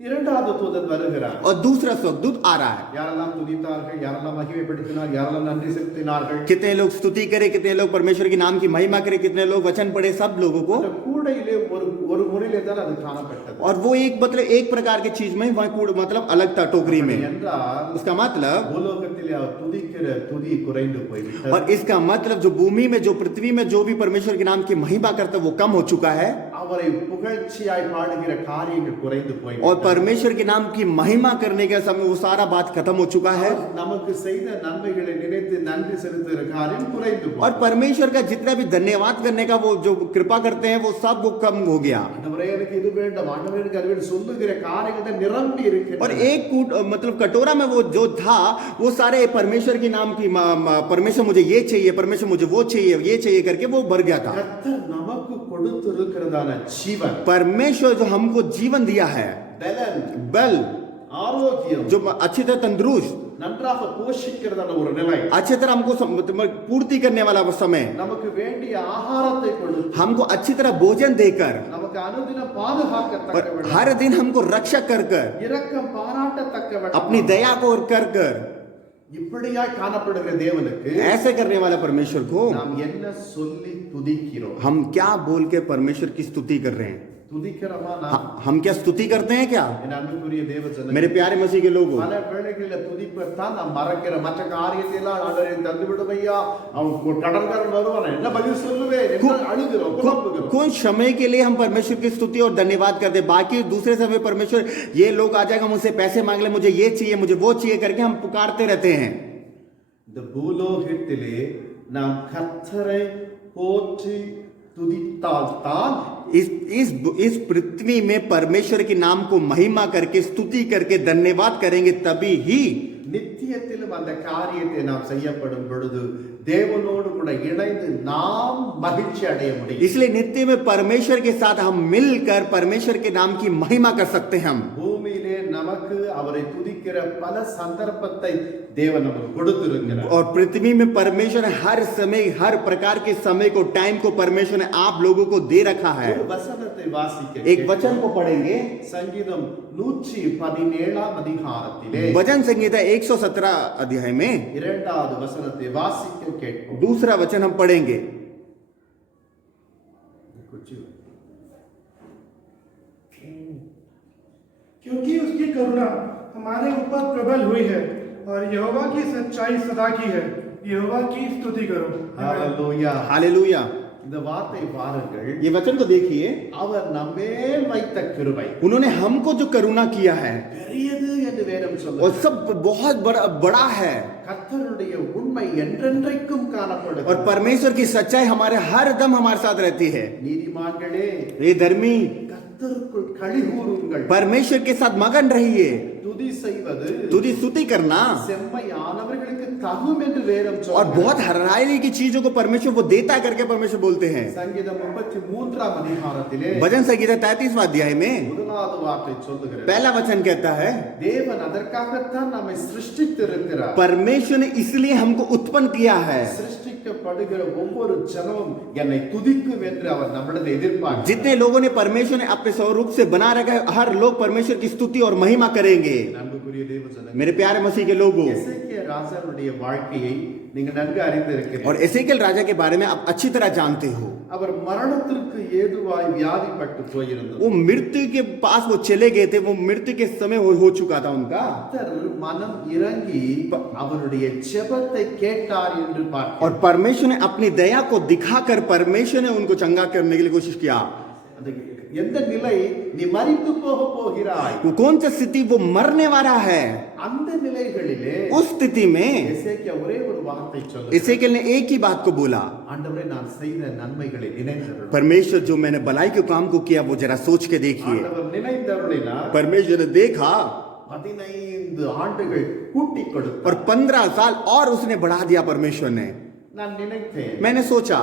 இரண்டாவது தூதன் வருகிறார். और दूसरा स्वर्गदूत आ रहा है। யாரெல்லாம் துதித்தார்கள், யாரெல்லாம் மகிமைப்படுத்தினார், யாரெல்லாம் நன்றி செலுத்தினார்கள், कितने लोग स्तुति करे, कितने लोग परमेश्वर के नाम की महिमा करे, कितने लोग वचन पढ़े, सब लोगों को। அந்த கூடையிலே ஒரு முறையிலே தான் அது காணப்பட்டது. और वो एक प्रकार की चीज में वह कूड़ मतलब अलग था टोकरी में। என்றால் उसका मतलब, பூலோகத்திலே அவர் துதிக்கிற துதி குறைந்து போய்விட்டது. और इसका मतलब जो भूमि में, जो पृथ्वी में जो भी परमेश्वर के नाम की महिमा करता है वो कम हो चुका है। அவரை புகழ்ச்சியாய் பாடுகிற காரியங்கள் குறைந்து और போய்விட்டது. परमेश्वर के नाम की महिमा करने का समय वो सारा बात खत्म हो चुका है। நமக்கு செய்த நன்மைகளை நினைத்து நன்றி செலுத்துகிற காரியம் குறைந்து और போய்விட்டது. परमेश्वर का जितना भी धन्यवाद करने का वो जो कृपा करते हैं वो सब वो कम हो गया। ஆண்டவரே எனக்கு இது வேண்டும், ஆண்டவரே எனக்கு அது வேண்டும் சொல்லுகிற காரியங்கள் நிரம்பி और இருக்கிறது. एक मतलब कटोरा में वो जो था वो सारे परमेश्वर के नाम की परमेश्वर मुझे ये चाहिए, परमेश्वर मुझे वो चाहिए, ये चाहिए करके वो भर गया था। கர்த்தர் நமக்கு கொடுத்திருக்கிறதான ஜீவன், परमेश्वर जो हमको जीवन दिया है, பலன், बल, ஆரோக்கியம், जो अच्छी तरह तंदुरुस्त, நன்றாக போஷிக்கிறதான ஒரு நிலை, अच्छी तरह हमको पूर्ति करने वाला वो समय, நமக்கு வேண்டிய ஆகாரத்தை கொடுத்து हमको अच्छी तरह भोजन देकर நமக்கு அனுதினம் பாதுகாக்கத்தக்க और வேண்டும், हर दिन हमको रक्षा कर कर, இரக்கம் பாராட்டத்தக்க வேண்டும். अपनी दया को और कर कर, இப்படியாய் காணப்படுகிற தேவனுக்கு ऐसे करने वाला परमेश्वर को நாம் என்ன சொல்லி துதிக்கிறோம்? हम क्या बोल के परमेश्वर की स्तुति कर रहे हैं? துதிக்கிறோமா? நாம் हम क्या स्तुति करते हैं क्या? என் அன்புக்குரிய தேவ ஜனங்களே, मेरे प्यारे मसीह के लोगों, பல வேளைகளில் துதிப்பத்தான் நாம் மறக்கிற மற்ற காரியத்தை எல்லாம் ஆண்டவரே தந்து விடுமையா, அவன் கடன்காரன் வருவான் என்ன பதில் சொல்லுவேன் என்று அழுகிறோம், புலம்புகிறோம். कुछ समय के लिए हम परमेश्वर की स्तुति और धन्यवाद करते, बाकी दूसरे समय परमेश्वर ये लोग आ जाएगा मुझसे पैसे मांग ले, मुझे ये चाहिए, मुझे वो चाहिए करके हम पुकारते रहते हैं। இந்த பூலோகத்திலே நாம் கர்த்தரை போற்றி துதித்தால்தான் इस पृथ्वी में परमेश्वर के नाम को महिमा करके स्तुति करके धन्यवाद करेंगे, तभी ही நித்தியத்திலும் அந்த காரியத்தை நாம் செய்யப்படும் பொழுது தேவனோடு கூட இணைந்து நாம் மகிழ்ச்சி அடைய முடியும். इसलिए नित्य में परमेश्वर के साथ हम मिलकर परमेश्वर के नाम की महिमा कर सकते हैं। हम பூமியிலே நமக்கு அவரை துதிக்கிற பல சந்தர்ப்பத்தை தேவன் நமக்கு கொடுத்திருக்கிறார். और पृथ्वी में परमेश्वर ने हर समय, हर प्रकार के समय को, टाइम को परमेश्वर ने आप लोगों को दे रखा है। ஒரு வசனத்தை வாசிக்க एक वचन को पढ़ेंगे। சங்கீதம் 117ஆம் அதிகாரத்திலே भजन संहिता 117 अध्याय में 2வது வசனத்தை வாசிக்க கேட்போம். दूसरा वचन हम पढ़ेंगे। क्योंकि उसकी करुणा हमारे ऊपर प्रबल हुई है और यहोवा की सच्चाई सदा की है। यहोवा की स्तुति करो। ஹalleluya. हालेलुया। இந்த வார்த்தை பாருங்கள். ये वचन को देखिए, அவர் நம்மேல் வைத்த கிருபை उन्होंने हमको जो करुणा किया है பெரியது என்று வேதம் और சொல்லுகிறது. सब बहुत बड़ा है। கர்த்தருடைய உண்மை என்றென்றைக்கும் और காணப்படுகிறது. परमेश्वर की सच्चाई हमारे हर दम हमारे साथ रहती है। நீதிமான்களே, ये धर्मी கர்த்தருக்குள் களிகூருங்கள். परमेश्वर के साथ मगन रहिए। துதி செய்வது तुझी स्तुति करना செம்மையானவர்களுக்கு தகும் என்று வேதம் और சொல்லுகிறது. बहुत हराने की चीजों को परमेश्वर वो देता है करके परमेश्वर बोलते हैं। சங்கீதம் 33ஆம் அதிகாரத்திலே भजन संहिता 33वां अध्याय में முதலாவது வார்த்தை சொல்லுகிறது. पहला वचन कहता है, தேவன் அதற்காகத்தான் நம்மை சிருஷ்டித்திருக்கிறார். परमेश्वर ने इसलिए हमको उत्पन्न किया है। சிருஷ்டிக்கப்படுகிற ஒவ்வொரு ஜனமும் என்னை துதிக்கும் என்று அவர் நம்மிடத்தில் எதிர்பார்க்கிறார். जितने लोगों ने परमेश्वर ने अपने स्वरूप से बना रखा है, हर लोग परमेश्वर की स्तुति और महिमा करेंगे। அன்புக்குரிய தேவ ஜனங்களே, मेरे प्यारे मसीह के लोगों, எசேக்கியா ராஜாவுடைய வாழ்க்கையை நீங்க நன்கு அறிந்திருக்கிறீர்கள். और एसेकियेल राजा के बारे में आप अच्छी तरह जानते हो। அவர் மரணத்திற்கு ஏதுவாய் வியாதிப்பட்டு போயிருந்தார். वो मृत्यु के पास वो चले गए थे, वो मृत्यु के समय हो चुका था उनका। கர்த்தர் மனம் இறங்கி அவருடைய ஜெபத்தை கேட்டார் என்று பார்க்கிறோம். और परमेश्वर ने अपनी दया को दिखाकर परमेश्वर ने उनको चंगा करने के लिए कोशिश किया। அது எந்த நிலை? நீ மரித்து போக போகிறாய். वो कौन सा स्थिति? वो मरने वाला है। அந்த நிலைகளிலே उस स्थिति में எசேக்கியா ஒரே ஒரு வார்த்தை சொல்லுகிறார். एसेकियेल ने एक ही बात को बोला, ஆண்டவரே, நான் செய்த நன்மைகளை நினைத்தருளும். परमेश्वर जो मैंने भलाई के काम को किया वो जरा सोच के देखिए। ஆண்டவர் நினைத்தருளினார். परमेश्वर ने देखा 15 ஆண்டுகள் கூட்டி கொடுத்தார். और 15 साल और उसने बढ़ा दिया परमेश्वर ने। நான் நினைத்தேன், मैंने सोचा,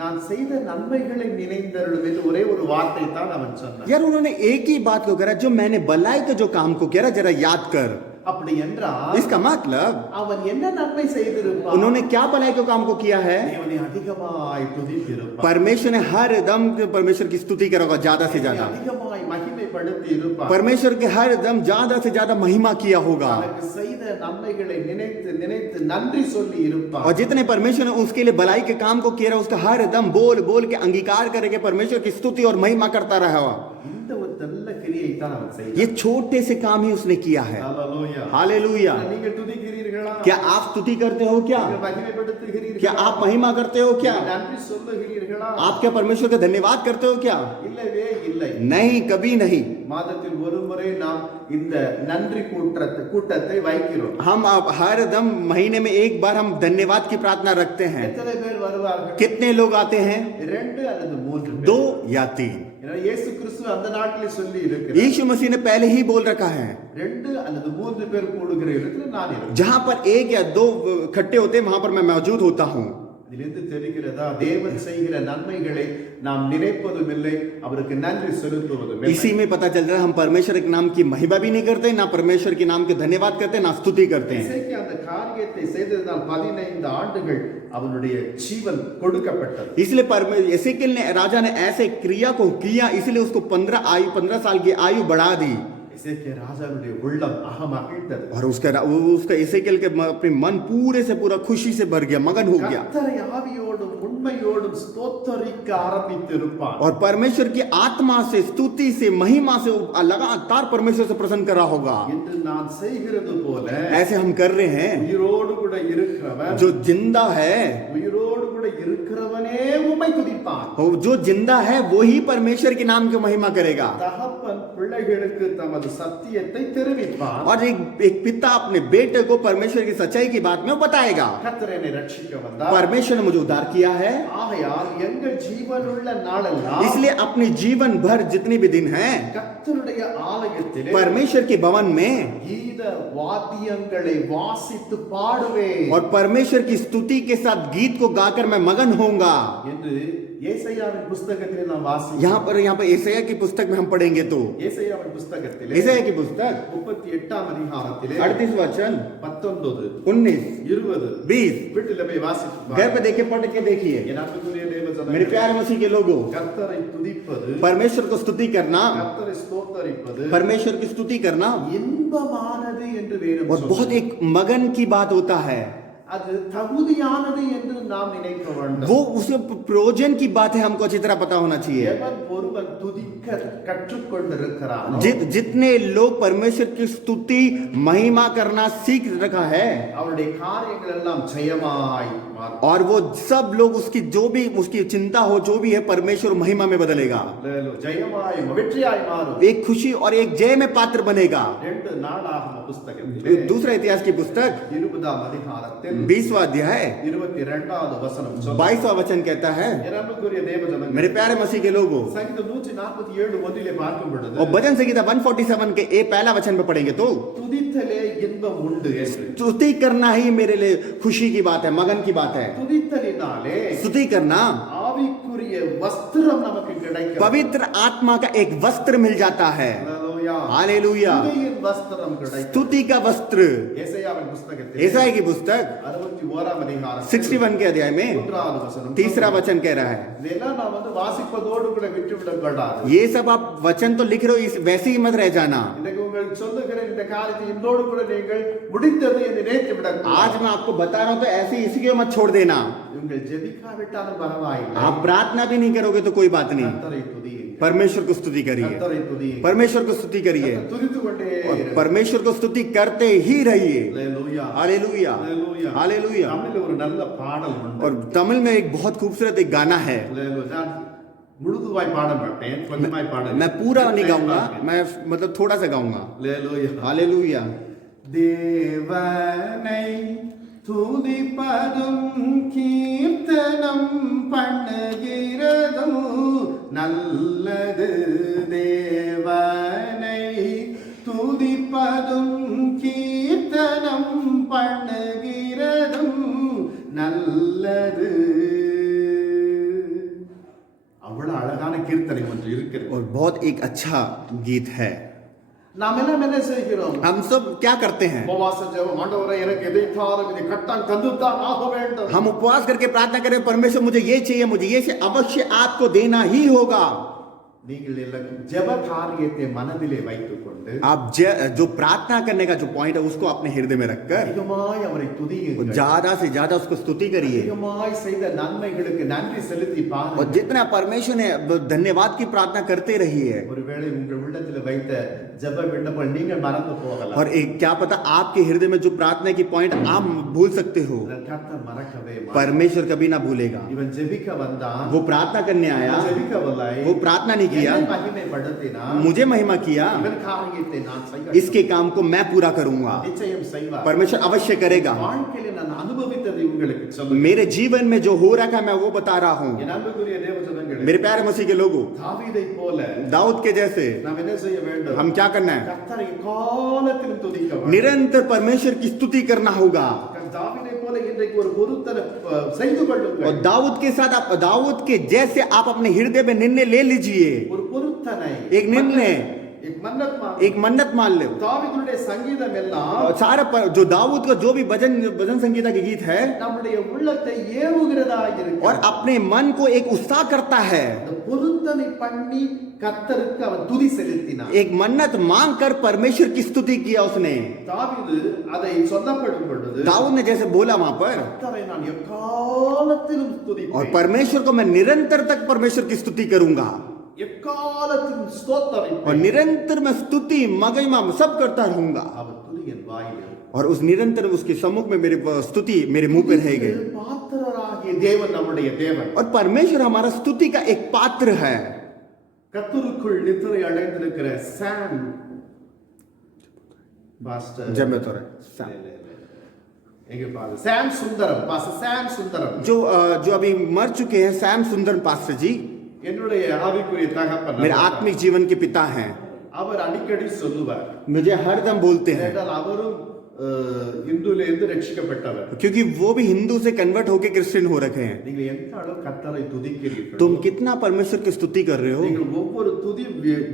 நான் செய்த நன்மைகளை நினைந்தருளும் என்று ஒரே ஒரு வார்த்தை தான் அவன் சொன்னான். यार उन्होंने एक ही बात को करा, जो मैंने भलाई के जो काम को किया जरा याद कर। அப்படி என்றால் इसका मतलब அவன் என்ன நன்மை செய்திருப்பான்? उन्होंने क्या भलाई के काम को किया है? தேவனை அதிகமாய் துதித்திருப்பான். परमेश्वर ने हर दम परमेश्वर की स्तुति करा होगा, ज्यादा से ज्यादा। அதிகமாய் மகிமைப்படுத்தி இருப்பான். परमेश्वर के हर दम ज्यादा से ज्यादा महिमा किया होगा। தனக்கு செய்த நன்மைகளை நினைத்து நினைத்து நன்றி சொல்லி இருப்பான். और जितने परमेश्वर ने उसके लिए भलाई के काम को किया उसका हर दम बोल बोल के अंगीकार करके परमेश्वर की स्तुति और महिमा करता रहा। இந்த ஒரு நல்ல கிரியை தான் அவன் செய்தான். ये छोटे से काम ही उसने किया है। ஹalleluya. हालेलुया। நீங்கள் துதிக்கிறீர்களா? क्या आप स्तुति करते हो? क्या நீங்கள் மகிமைப்படுத்துகிறீர்களா? क्या आप महिमा करते हो? क्या நீங்கள் நன்றி சொல்லுகிறீர்களா? आप क्या परमेश्वर का धन्यवाद करते हो? क्या இல்லவே இல்லை. नहीं, कभी नहीं। மாதத்தில் ஒரு முறை நாம் இந்த நன்றி கூட்டத்தை வைக்கிறோம். हम अब हर दम महीने में एक बार हम धन्यवाद की प्रार्थना रखते हैं। எத்தனை பேர் வருவார்கள்? कितने लोग आते हैं? 2 அல்லது 3 பேர். 2 या 3। ஏன்னா இயேசு கிறிஸ்து அந்த நாட்டிலே சொல்லி இருக்கிறார். यीशु मसीह ने पहले ही बोल रखा है, 2 அல்லது 3 பேர் கூடுகிற இடத்துல நான் இருப்பேன். जहां पर 1 या 2 इकट्ठे होते हैं वहां पर मैं मौजूद होता हूं। இதிலிருந்து தெரிகிறதா, தேவன் செய்கிற நன்மைகளை நாம் நினைப்பதும் இல்லை, அவருக்கு நன்றி செலுத்துவதும் இல்லை. इसी में पता चल रहा है हम परमेश्वर के नाम की महिमा भी नहीं करते, ना परमेश्वर के नाम के धन्यवाद करते, ना स्तुति करते हैं। இசைக்கு அந்த காரியத்தை செய்ததினால் 15 ஆண்டுகள் அவனுடைய ஜீவன் கொடுக்கப்பட்டது. इसलिए एसेकियेल ने राजा ने ऐसे क्रिया को किया, इसलिए उसको 15 साल की आयु बढ़ा दी। இசைக்கியா ராஜாவுடைய உள்ளம் அகமகிழ்ந்தது. और उसका एसेकियेल के अपने मन पूरे से पूरा खुशी से भर गया, मगन हो गया। கர்த்தரை ஆவியோடும் உண்மையோடும் ஸ்தோத்தரிக்க ஆரம்பித்திருப்பான். और परमेश्वर की आत्मा से, स्तुति से, महिमा से लगातार परमेश्वर से प्रसन्न कर रहा होगा। என்று நான் செய்கிறது போல ऐसे हम कर रहे हैं। உயிரோடு கூட இருக்கிறவன், जो जिंदा है, உயிரோடு கூட இருக்கிறவனே உம்மை துதிப்பான். जो जिंदा है वो ही परमेश्वर के नाम की महिमा करेगा। தகப்பன் பிள்ளைகளுக்கு தமது சத்தியத்தை தெரிவிப்பான். और एक पिता अपने बेटे को परमेश्वर की सच्चाई की बात में वो बताएगा। கர்த்தர் என்னை ரட்சிக்க வந்தார். परमेश्वर ने मुझे उद्धार किया है, ஆகையால் எங்கள் ஜீவனுள்ள நாளெல்லாம் इसलिए अपने जीवन भर जितने भी दिन हैं கர்த்தருடைய ஆலயத்திலே परमेश्वर के भवन में கீத வாத்தியங்களை வாசித்து பாடுவேன் और परमेश्वर की स्तुति के साथ गीत को गाकर मैं मगन होऊंगा। என்று ஏசாயாவின் புத்தகத்திலே நாம் வாசிக்கிறோம். यहाँ पर एसाया की पुस्तक में हम पढ़ेंगे तो ஏசாயாவின் புத்தகத்திலே एसाया की पुस्तक 38ஆம் அதிகாரத்திலே 38 वचन 19 19 20 20 வீட்டிலே போய் வாசிப்போம். घर पे देखिए, पढ़ के देखिए। என் அன்புக்குரிய தேவ मेरे प्यारे मसीह के लोगों, கர்த்தரை துதிப்பது, परमेश्वर को स्तुति करना, கர்த்தரை ஸ்தோத்தரிப்பது परमेश्वर की स्तुति करना இன்பமானது என்று வேதம் और बहुत சொல்லுகிறது. एक मगन की बात होता है। அது தகுதியானது என்று நாம் நினைக்க வேண்டும். वो उसे प्रयोजन की बात है, हमको अच्छी तरह पता होना चाहिए। எவன் ஒருவன் துதிக்க கற்றுக்கொண்டிருக்கிறானோ, जितने लोग परमेश्वर की स्तुति महिमा करना सीख रखा है, அவருடைய காரியங்கள் எல்லாம் ஜெயமாய் மாறும். और वो सब लोग उसकी जो भी उसकी चिंता हो, जो भी है, परमेश्वर महिमा में बदलेगा, ஜெயமாய் வெற்றியாய் மாறும். एक खुशी और एक जय में पात्र बनेगा। 2 நாளாகம புத்தகத்திலே दूसरा इतिहास की पुस्तक 20ஆம் அதிகாரத்தில் 20वां अध्याय 22வது வசனம் சொல்லுகிறது. 22वां वचन कहता है, இரண்டுக்குரிய தேவஜனங்களே, मेरे प्यारे मसीह के लोगों, சங்கீதம் 147:1 பார்க்கும் பொழுது और भजन संगीता 147 के ए पहला वचन पे पढ़ेंगे तो துதித்தலே இன்பம் உண்டு என்று. स्तुति करना ही मेरे लिए खुशी की बात है, मगन की बात है। துதித்தலினாலே स्तुति करना ஆவிக்குரிய வஸ்திரம் நமக்கு கிடைக்கும். पवित्र आत्मा का एक वस्त्र मिल जाता है। ஹalleluya. हालेलुया। துதியின் வஸ்திரம் கிடைக்கும். स्तुति का वस्त्र। ஏசாயாவின் புத்தகத்தில் ईसाई की पुस्तक 61ஆம் அதிகாரம் 61 के अध्याय में 3வது வசனம் तीसरा वचन कह रहा है, இதெல்லாம் நான் வாசிப்பதோடு கூட விட்டுவிடக்கூடாது. ये सब आप वचन तो लिख रहे हो, इस वैसे ही मत रह जाना। இன்னைக்கு உங்களுக்கு சொல்லுகிற இந்த காரியத்தை இதோடு கூட நீங்கள் முடித்தது என்று நினைத்து விடக்கூடாது. आज मैं आपको बता रहा हूं तो ऐसे ही इसलिए मत छोड़ देना। நீங்கள் ஜெபிக்காவிட்டாலும் பரவாயில்லை. आप प्रार्थना भी नहीं करोगे तो कोई बात नहीं, கர்த்தரை துதியுங்கள். परमेश्वर को स्तुति करिए, கர்த்தரை துதியுங்கள். परमेश्वर को स्तुति करिए துதித்துக் கொண்டே और இருங்கள். परमेश्वर को स्तुति करते ही रहिए। ஹalleluya. हालेलुया, ஹalleluya. हालेलुया। தமிழ்ல ஒரு நல்ல பாடல் உண்டு. और तमिल में एक बहुत खूबसूरत एक गाना है, ஹalleluya. நான் முழுதுவாய் பாட மாட்டேன், கொஞ்சமாய் பாடுறேன். मैं पूरा नहीं गाऊंगा, मैं मतलब थोड़ा सा गाऊंगा। ஹalleluya. हालेलुया। தேவனை துதிப்பதும் கீர்த்தனம் பண்ணுகிறதும் நல்லது. தேவனை துதிப்பதும் கீர்த்தனம் பண்ணுகிறதும் நல்லது. அவ்வளவு அழகான கீர்த்தனை ஒன்று இருக்கிறது. और बहुत एक अच्छा गीत है। நாம் எல்லாம் என்ன செய்கிறோம்? हम सब क्या करते हैं? உபவாச ஜெபம், ஆண்டவரே எனக்கு எதை தாரும், இதை கட்டாயம் தந்துதான் ஆக வேண்டும். हम उपवास करके प्रार्थना करें, परमेश्वर मुझे ये चाहिए, मुझे ये चाहिए, अवश्य आपको देना ही होगा। நீங்கள் எல்லாம் ஜெப காரியத்தை மனதிலே வைத்துக் கொண்டு आप जो प्रार्थना करने का जो पॉइंट है उसको अपने हृदय में रखकर அதிகமாய் அவரை துதியுங்கள். ज्यादा से ज्यादा उसको स्तुति करिए, அதிகமாய் செய்த நன்மைகளுக்கு நன்றி செலுத்தி और பாருங்கள். जितना परमेश्वर ने धन्यवाद की प्रार्थना करते रहिए। ஒருவேளை உங்கள் உள்ளத்தில் வைத்த ஜெப விண்ணப்பம் நீங்கள் மறந்து போகலாம். और एक क्या पता आपके हृदय में जो प्रार्थना की पॉइंट आप भूल सकते हो, கர்த்தர் மறக்கவே மாட்டார். परमेश्वर कभी ना भूलेगा। இவன் ஜெபிக்க வந்தான், वो प्रार्थना करने आया, ஜெபிக்கவில்லை, वो प्रार्थना नहीं किया, என்னை மகிமைப்படுத்தினான், मुझे महिमा किया, இவன் காரியத்தை நான் செய்வேன். इसके काम को मैं पूरा करूंगा। நிச்சயம் செய்வார். परमेश्वर अवश्य करेगा। வாழ்க்கையில நான் அனுபவித்ததை உங்களுக்கு சொல்லுங்க. मेरे जीवन में जो हो रखा है मैं वो बता रहा हूँ। என் அன்புக்குரிய தேவஜனங்களே, मेरे प्यारे मसीह के लोगों, தாவீதை போல दाऊद के जैसे நாம் என்ன செய்ய வேண்டும்? हम क्या करना है? கர்த்தரை காலத்திலும் துதிக்க வேண்டும். निरंतर परमेश्वर की स्तुति करना होगा। தாவீதை போல இன்றைக்கு ஒரு பொருத்தனை செய்து கொள்ளுங்கள். और दाऊद के साथ आप दाऊद के जैसे आप अपने हृदय में निर्णय ले लीजिए, ஒரு பொருத்தனை, एक निर्णय, एक मन्नत मान. एक मन्नत मान लो। தாவீதுடைய சங்கீதம் எல்லாம் और सारा जो दाऊद का जो भी भजन संगीता के गीत है, நம்முடைய உள்ளத்தை ஏவுகிறதாக இருக்கு. और अपने मन को एक उत्साह करता है। அந்த பொருத்தனை பண்ணி கர்த்தருக்கு அவன் துதி செலுத்தினான். एक मन्नत मांग कर परमेश्वर की स्तुति किया उसने। தாவீது அதை சொல்லப்படும் பொழுது दाऊद ने जैसे बोला वहां पर, கர்த்தரை நான் எக்காலத்திலும் और துதிப்பேன், परमेश्वर को मैं निरंतर तक परमेश्वर की स्तुति करूंगा, எக்காலத்திலும் और ஸ்தோத்திரிப்பேன். निरंतर मैं स्तुति महिमा सब करता रहूंगा। அவர் துதி என் வாயிலே. और उस निरंतर उसके सम्मुख में मेरी स्तुति मेरे मुंह पे रहेगी। பாத்திரராகிய தேவன் நம்முடைய தேவன். और परमेश्वर हमारा स्तुति का एक पात्र है। கர்த்தருக்குள் நித்திரை அடைந்திருக்கிற சாம் பாஸ்டர் जमेतोर எங்க பாரு சாம் சுந்தரம், பாஸ்டர் சாம் சுந்தரம் जो अभी मर चुके हैं, सैम सुंदर पास्टर जी என்னுடைய ஆவிக்குரிய தகப்பன். मेरे आत्मिक जीवन के पिता हैं। அவர் அடிக்கடி சொல்லுவார், मुझे हरदम बोलते हैं, ஏனென்றால் அவரும் இந்துலேருந்து ரட்சிக்கப்பட்டவர். क्योंकि वो भी हिंदू से कन्वर्ट होके क्रिश्चियन हो रखे हैं. நீங்கள் எந்த அளவு கர்த்தரை துதிக்கிறீர்கள்? तुम कितना परमेश्वर की स्तुति कर रहे हो? நீங்கள் ஒவ்வொரு துதி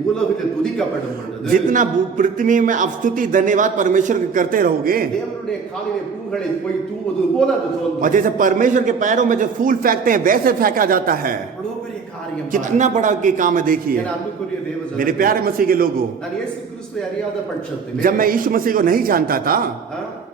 பூலோகத்தில் துதிக்கப்படும் பொழுது जितना पृथ्वी में आप स्तुति धन्यवाद परमेश्वर के करते रहोगे, தேவனுடைய காலிலே பூக்களை போய் தூவுவது போல அது தோன்றும். और जैसे परमेश्वर के पैरों में जो फूल फेंकते हैं वैसे फेंका जाता है. அவ்வளவு பெரிய காரியம். कितना बड़ा की काम है देखिए. என் அன்புக்குரிய தேவ ஜனமே, मेरे प्यारे मसीह के लोगों, நான் இயேசு கிறிஸ்துவை அறியாத பட்சத்தில் जब मैं यीशु मसीह को नहीं जानता था,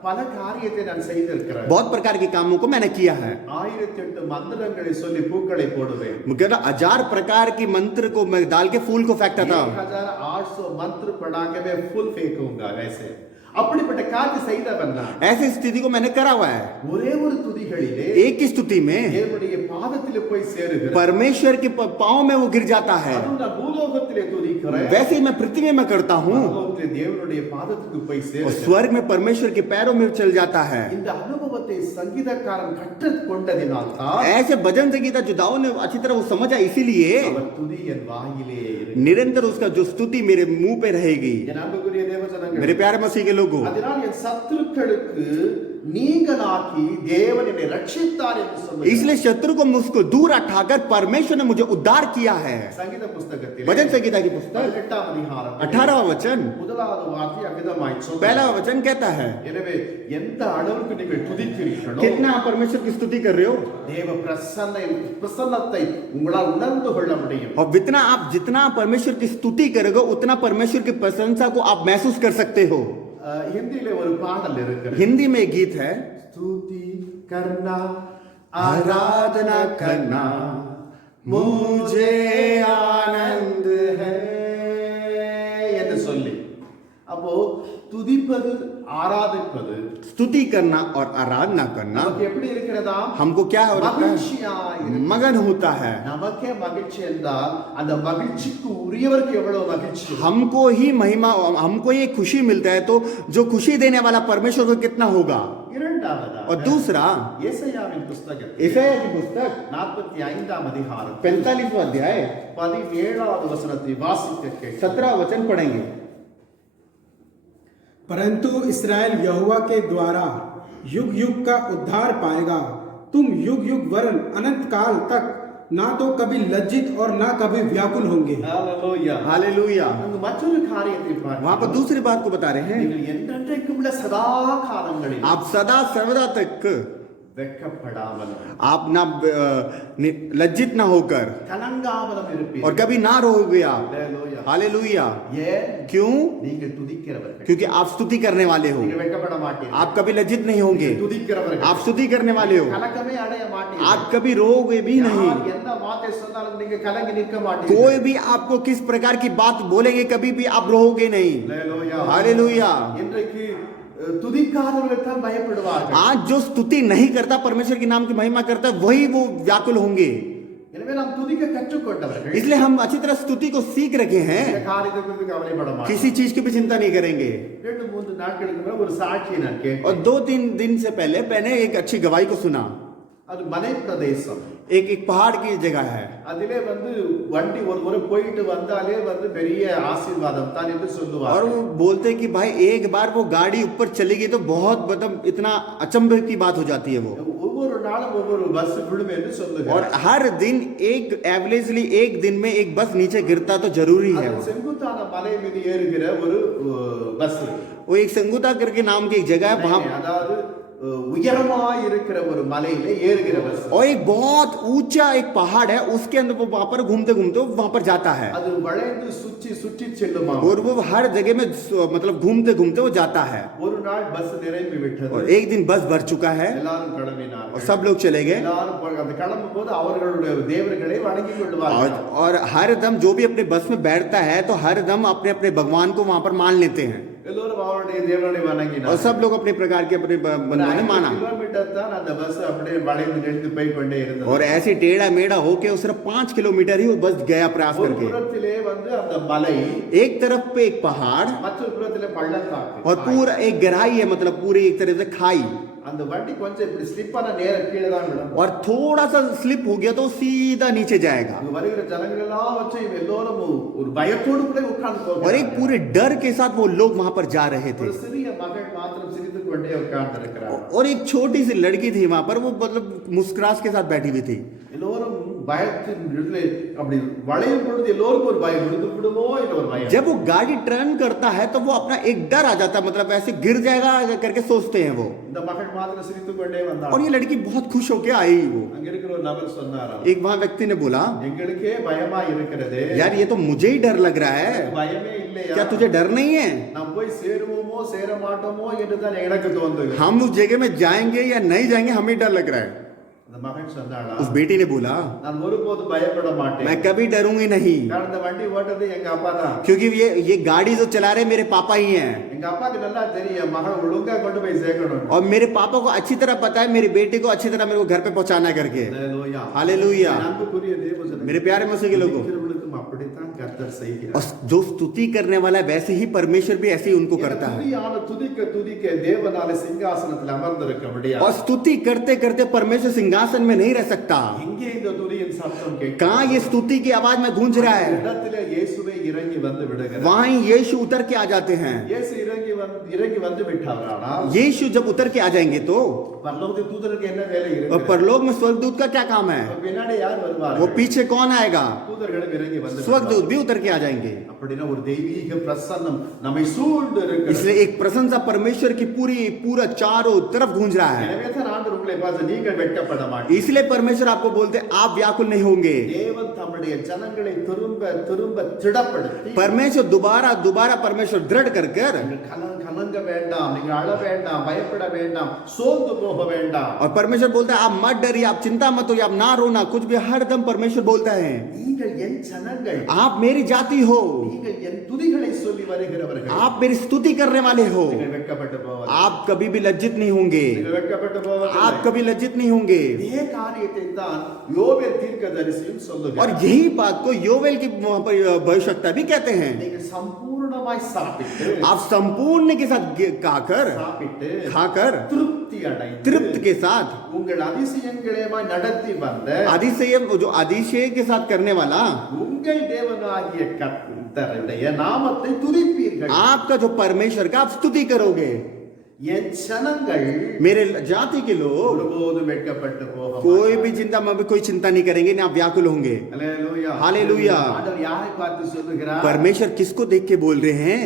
பல காரியத்தை நான் செய்திருக்கிறேன். बहुत प्रकार के कामों को मैंने किया है. 1008 மந்திரங்களை சொல்லி பூக்களை போடுவேன். मुझे 1000 प्रकार की मंत्र को मैं डाल के फूल को फेंकता था. 1800 मंत्र पढ़ा के मैं फूल फेंकूंगा वैसे. அப்படிப்பட்ட காரியத்தை செய்தவன் நான். ऐसी स्थिति को मैंने करा हुआ है. ஒரே ஒரு துதிகளிலே एक ही स्तुति में தேவனுடைய பாதத்திலே போய் சேருகிறேன். परमेश्वर के पांव में वो गिर जाता है. அதுவும் நான் பூலோகத்திலே துதிக்கிறேன். वैसे ही मैं पृथ्वी में करता हूँ, பூலோகத்திலே தேவனுடைய பாதத்துக்கு போய் और சேருகிறேன். स्वर्ग में परमेश्वर के पैरों में चल जाता है. இந்த அனுபவத்தை சங்கீதக்காரன் கற்றுக்கொண்டதினால் தான் ऐसे भजन संगीता जो दाऊद ने अच्छी तरह वो समझा, इसीलिए அவர் துதி என் வாயிலே இருக்கு. निरंतर उसका जो स्तुति मेरे मुंह पे रहेगी. என் அன்புக்குரிய தேவஜனங்களே, मेरे प्यारे मसीह के लोगों, அதனால் என் சத்துருக்களுக்கு நீங்களாக்கி தேவன் என்னை ரட்சித்தார் என்று சொல்லுகிறார். इसलिए शत्रु को मुझको दूर हटाकर परमेश्वर ने मुझे उद्धार किया है. சங்கீத புஸ்தகத்தில் भजन संगीता की पुस्तक 18 அதிகாரம் 18वां वचन முதலாவது வார்த்தை அமிதமாய் சொல்லுகிறது. पहला वचन कहता है, எனவே எந்த அளவுக்கு நீங்கள் துதிக்கிறீர்களோ कितना आप परमेश्वर की स्तुति कर रहे हो, தேவ பிரசன்னத்தை உங்களால் உணர்ந்து கொள்ள முடியும். और जितना परमेश्वर की स्तुति करोगे उतना परमेश्वर की प्रशंसा को आप महसूस कर सकते हो. ஹிந்தியில ஒரு பாடல் இருக்கிறது. हिंदी में एक गीत है, स्तुति करना आराधना करना मुझे आनंद है என்று சொல்லி, அப்போ துதிப்பது ஆராதிப்பது स्तुति करना और आराधना करना நமக்கு எப்படி இருக்கிறதா? हमको क्या हो रहा மகிழ்ச்சியா है, இருக்கு. मगन होता है. நமக்கே மகிழ்ச்சி என்றால் அந்த மகிழ்ச்சிக்கு உரியவருக்கு எவ்வளவு மகிழ்ச்சி. हमको ही महिमा, हमको ये खुशी मिलता है, तो जो खुशी देने वाला परमेश्वर को कितना होगा. இரண்டாவதா और दूसरा ஏசாயாவின் புஸ்தகம் ईसाया की पुस्तक 45ஆம் அதிகாரம் 45वां अध्याय 17வது வசனத்தை வாசிக்க கேட்க 17वां वचन पढ़ेंगे. परंतु इस्राएल यहोवा के द्वारा युग युग का उद्धार पाएगा. तुम युग युग वरन अनंत काल तक ना तो कभी लज्जित और ना कभी व्याकुल होंगे. ஹalleluya. हालेलुया. அங்கு மற்றொரு காரியத்தை वहां पर பார்க்கிறோம். दूसरी बात को बता रहे हैं, நீங்கள் என்றென்றைக்கும் உள்ள சதா காலங்களில் आप सदा सर्वदा तक வெட்கப்படாமலும் आप ना लज्जित ना होकर கலங்காமலும் இருப்பீர்கள். और कभी ना रहोगे आप. ஹalleluya. हालेलुया. ஏன்? क्यों? நீங்கள் துதிக்கிறவர்கள். क्योंकि आप स्तुति करने वाले हो. நீங்கள் வெட்கப்பட மாட்டீர்கள். आप कभी लज्जित नहीं होंगे. துதிக்கிறவர்கள். आप स्तुति करने वाले हो. கலக்கமே அடைய மாட்டீர்கள். आप कभी रोगे भी नहीं. யார் எந்த வார்த்தை சொன்னாலும் நீங்க கலங்கி நிற்க மாட்டீர்கள். कोई भी आपको किस प्रकार की बात बोलेंगे कभी भी आप रोगे नहीं. ஹalleluya. हालेलुया. இன்றைக்கு துதிக்காதவர்கள் தான் பயப்படுவார்கள். आज जो स्तुति नहीं करता, परमेश्वर के नाम की महिमा करता, वही वो व्याकुल होंगे. எனவே நாம் துதிக்க கற்றுக்கொண்டவர்கள். इसलिए हम अच्छी तरह स्तुति को सीख रखे இந்த हैं, காரியத்தை குறித்து கவலைப்பட மாட்டோம். किसी चीज की भी चिंता नहीं करेंगे. 2-3 நாட்களுக்கு முன்னாடி ஒரு சாட்சியை நான் கேட்டேன். और 2-3 दिन से पहले मैंने एक अच्छी गवाही को सुना. அது மலை பிரதேசம். एक पहाड़ की जगह है, அதிலே வண்டி ஒரு முறை போயிட்டு வந்தாலே பெரிய ஆசீர்வாதம் தான் என்று और சொல்லுவார். वो बोलते हैं कि भाई एक बार वो गाड़ी ऊपर चली गई तो बहुत मतलब इतना अचंभे की बात हो जाती है वो. ஒவ்வொரு நாளும் ஒவ்வொரு பஸ் விழும் என்று और சொல்லுகிறார். हर दिन एक एवरेजली एक दिन में एक बस नीचे गिरता तो जरूरी है. அது செங்குத்தான மலை மீது ஏறுகிற ஒரு பஸ். वो एक संगुता करके नाम की एक जगह है वहां, அதாவது உயரமாய் இருக்கிற ஒரு மலையில ஏறுகிற பஸ். और एक बहुत ऊंचा एक पहाड़ है, उसके अंदर वो वहां पर घूमते घूमते वहां पर जाता है, அது வளைந்து சுற்றி சுற்றி செல்லுமா. और वो हर जगह में मतलब घूमते घूमते वो जाता है. ஒரு நாள் பஸ் நிரம்பி விட்டது. और एक दिन बस भर चुका है எல்லாரும் और கிளம்பினார்கள். सब लोग चले गए. எல்லாரும் அந்த கிளம்பும் போது அவர்களுடைய தேவர்களை வணங்கி கொள்வார்கள். और हर दम जो भी अपने बस में बैठता है तो हर दम अपने अपने भगवान को वहां पर मान लेते हैं, எல்லோரும் அவருடைய தேவர்களை और வணங்கினார்கள். सब लोग अपने प्रकार के अपने बंधुओं ने माना. கிலோமீட்டர் தான் அந்த பஸ் அப்படியே வளைந்து நெளிந்து போய் கொண்டே இருந்தது. और ऐसे टेढ़ा मेढ़ा होके वो सिर्फ 5 किलोमीटर ही वो बस गया प्रयास ஒரு करके. புறத்திலே அந்த மலை, एक तरफ पे एक पहाड़ மற்றொரு புறத்திலே பள்ளத்தாக்கு. और पूरा एक गहराई है, मतलब पूरी एक तरह से खाई. அந்த வண்டி கொஞ்சம் இப்படி ஸ்லிப் ஆன நேர கீழே தான் விழும். और थोड़ा सा स्लिप हो गया तो सीधा नीचे जाएगा. அங்க வருகிற ஜனங்கள் எல்லாம் வச்சு எல்லோரும் ஒரு பயத்தோடு கூட உட்கார்ந்து और एक पूरे डर के साथ वो लोग वहां पर जा रहे थे. ஒரு சிறிய மகள் மாத்திரம் சிரித்துக் கொண்டே உட்கார்ந்திருக்கிறார். और एक छोटी सी लड़की थी वहां पर, वो मतलब मुस्कुराहट के साथ बैठी हुई थी. எல்லோரும் பயத்தின் இடத்துல அப்படி வளையும் பொழுது எல்லோருக்கும் ஒரு பயம், விழுந்து விடுமோ என்ற ஒரு பயம். जब वो गाड़ी टर्न करता है तो वो अपना एक डर आ जाता है, मतलब ऐसे गिर जाएगा करके सोचते हैं वो. இந்த மகள் மாத்திரம் சிரித்துக் கொண்டே வந்தாள். और ये लड़की बहुत खुश होके आई वो. அங்க இருக்கிற ஒரு நபர் சொன்னாராம், एक वहां व्यक्ति ने बोला, எங்களுக்கே பயமா இருக்கிறது, यार ये तो मुझे ही डर लग रहा है, பயமே இல்லையா, क्या तुझे डर नहीं है? நாம் போய் சேருவோமோ சேர மாட்டோமோ என்று தான் எனக்கு தோன்றுகிறது. हम उस जगह में जाएंगे या नहीं जाएंगे, हमें डर लग रहा है. அந்த மகன் சொன்னாளா, उस बेटी ने बोला, நான் ஒருபோதும் பயப்பட மாட்டேன், मैं कभी डरूंगी नहीं, காரணம் இந்த வண்டி ஓட்டுறது எங்க அப்பா தான். क्योंकि ये गाड़ी जो चला रहे मेरे पापा ही हैं. எங்க அப்பாக்கு நல்லா தெரியும் மகன் ஒழுங்கா கொண்டு போய் சேர்க்கணும். और मेरे पापा को अच्छी तरह पता है मेरी बेटी को अच्छी तरह मेरे को घर पे पहुंचाना है करके. ஹalleluya. हालेलुया. அன்புக்குரிய தேவஜனமே, मेरे प्यारे मसीह के लोगों, இருக்கிறவர்களுக்கும் அப்படித்தான் கர்த்தர் செய்கிறார். और जो स्तुति करने वाला है वैसे ही परमेश्वर भी ऐसे ही उनको करता है. துதியான துதிக்க துதிக்க தேவனால சிங்காசனத்தில் அமர்ந்திருக்க முடியாது. और स्तुति करते करते परमेश्वर सिंहासन में नहीं रह सकता. எங்கே இந்த துதியின் சத்தம் கேட்கும்? कहाँ ये स्तुति की आवाज में गूंज रहा है, இடத்திலே இயேசுவே இறங்கி வந்து விடுகிறார். वहां ही यीशु उतर के आ जाते हैं. இயேசு இறங்கி வந்து விட்டாரானால் यीशु जब उतर के आ जाएंगे तो பரலோகத்து தூதருக்கு என்ன வேலை और இருக்கு? परलोक में स्वर्गदूत का क्या काम है? பின்னாடி யார் वो வருவார்கள்? पीछे कौन आएगा? தூதர்களும் இறங்கி வந்து स्वर्गदूत भी उतर के आ जाएंगे. அப்படினா ஒரு தெய்வீக பிரசன்னம் நம்மை சூழ்ந்து இருக்கிறது. इसलिए एक प्रशंसा परमेश्वर की पूरा चारों तरफ गूंज रहा है. எனவே தான் ஆண்டவர் உங்களை பார்த்து நீங்கள் வெட்கப்பட மாட்டீர்கள். इसलिए परमेश्वर आपको बोलते आप व्याकुल नहीं होंगे. தேவன் தம்முடைய ஜனங்களை திரும்ப திரும்ப திடப்படுத்தி परमेश्वर दोबारा परमेश्वर दृढ़ कर நீங்கள் கலங்க வேண்டாம், நீங்கள் அழ வேண்டாம், பயப்பட வேண்டாம், சோர்ந்து போக வேண்டாம். और परमेश्वर बोलता है आप मत डरिए, आप चिंता मत होइए, आप ना रोना, कुछ भी हर दम परमेश्वर बोलता है நீங்கள் என் ஜனங்கள், आप मेरी जाति हो, நீங்கள் என் துதிகளை சொல்லி வருகிறவர்கள். आप मेरी स्तुति करने वाले हो, நீங்கள் வெட்கப்பட்டு போவதில்லை. आप कभी भी लज्जित नहीं होंगे, நீங்கள் வெட்கப்பட்டு போவதில்லை. आप कभी लज्जित नहीं होंगे. இதே காரியத்தை தான் யோவேல் தீர்க்கதரிசியும் और சொல்லுகிறார். यही बात को योवेल की वहां पर भविष्यवक्ता भी कहते हैं. நீங்கள் சம்பூர்ணமாய் சாப்பிட்டு आप संपूर्ण के साथ சாப்பிட்டு खाकर திருப்தி அடைந்து तृप्त के साथ உங்கள் அதிசயங்களேமாய் நடத்தி வந்த जो அதிசय के साथ करने वाला உங்கள் தேவனாகிய கர்த்தருடைய நாமத்தை துதிப்பீர்கள். आपका जो परमेश्वर का आप स्तुति करोगे. என் ஜனங்கள் मेरे जाति के लोग ஒருபோதும் வெட்கப்பட்டு போக कोई भी कोई चिंता नहीं करेंगे, ना आप व्याकुल होंगे. ஹalleluya. हालेलुया. ஆண்டவர் யாரை பார்த்து சொல்லுகிறார்? परमेश्वर किसको देख के बोल रहे हैं?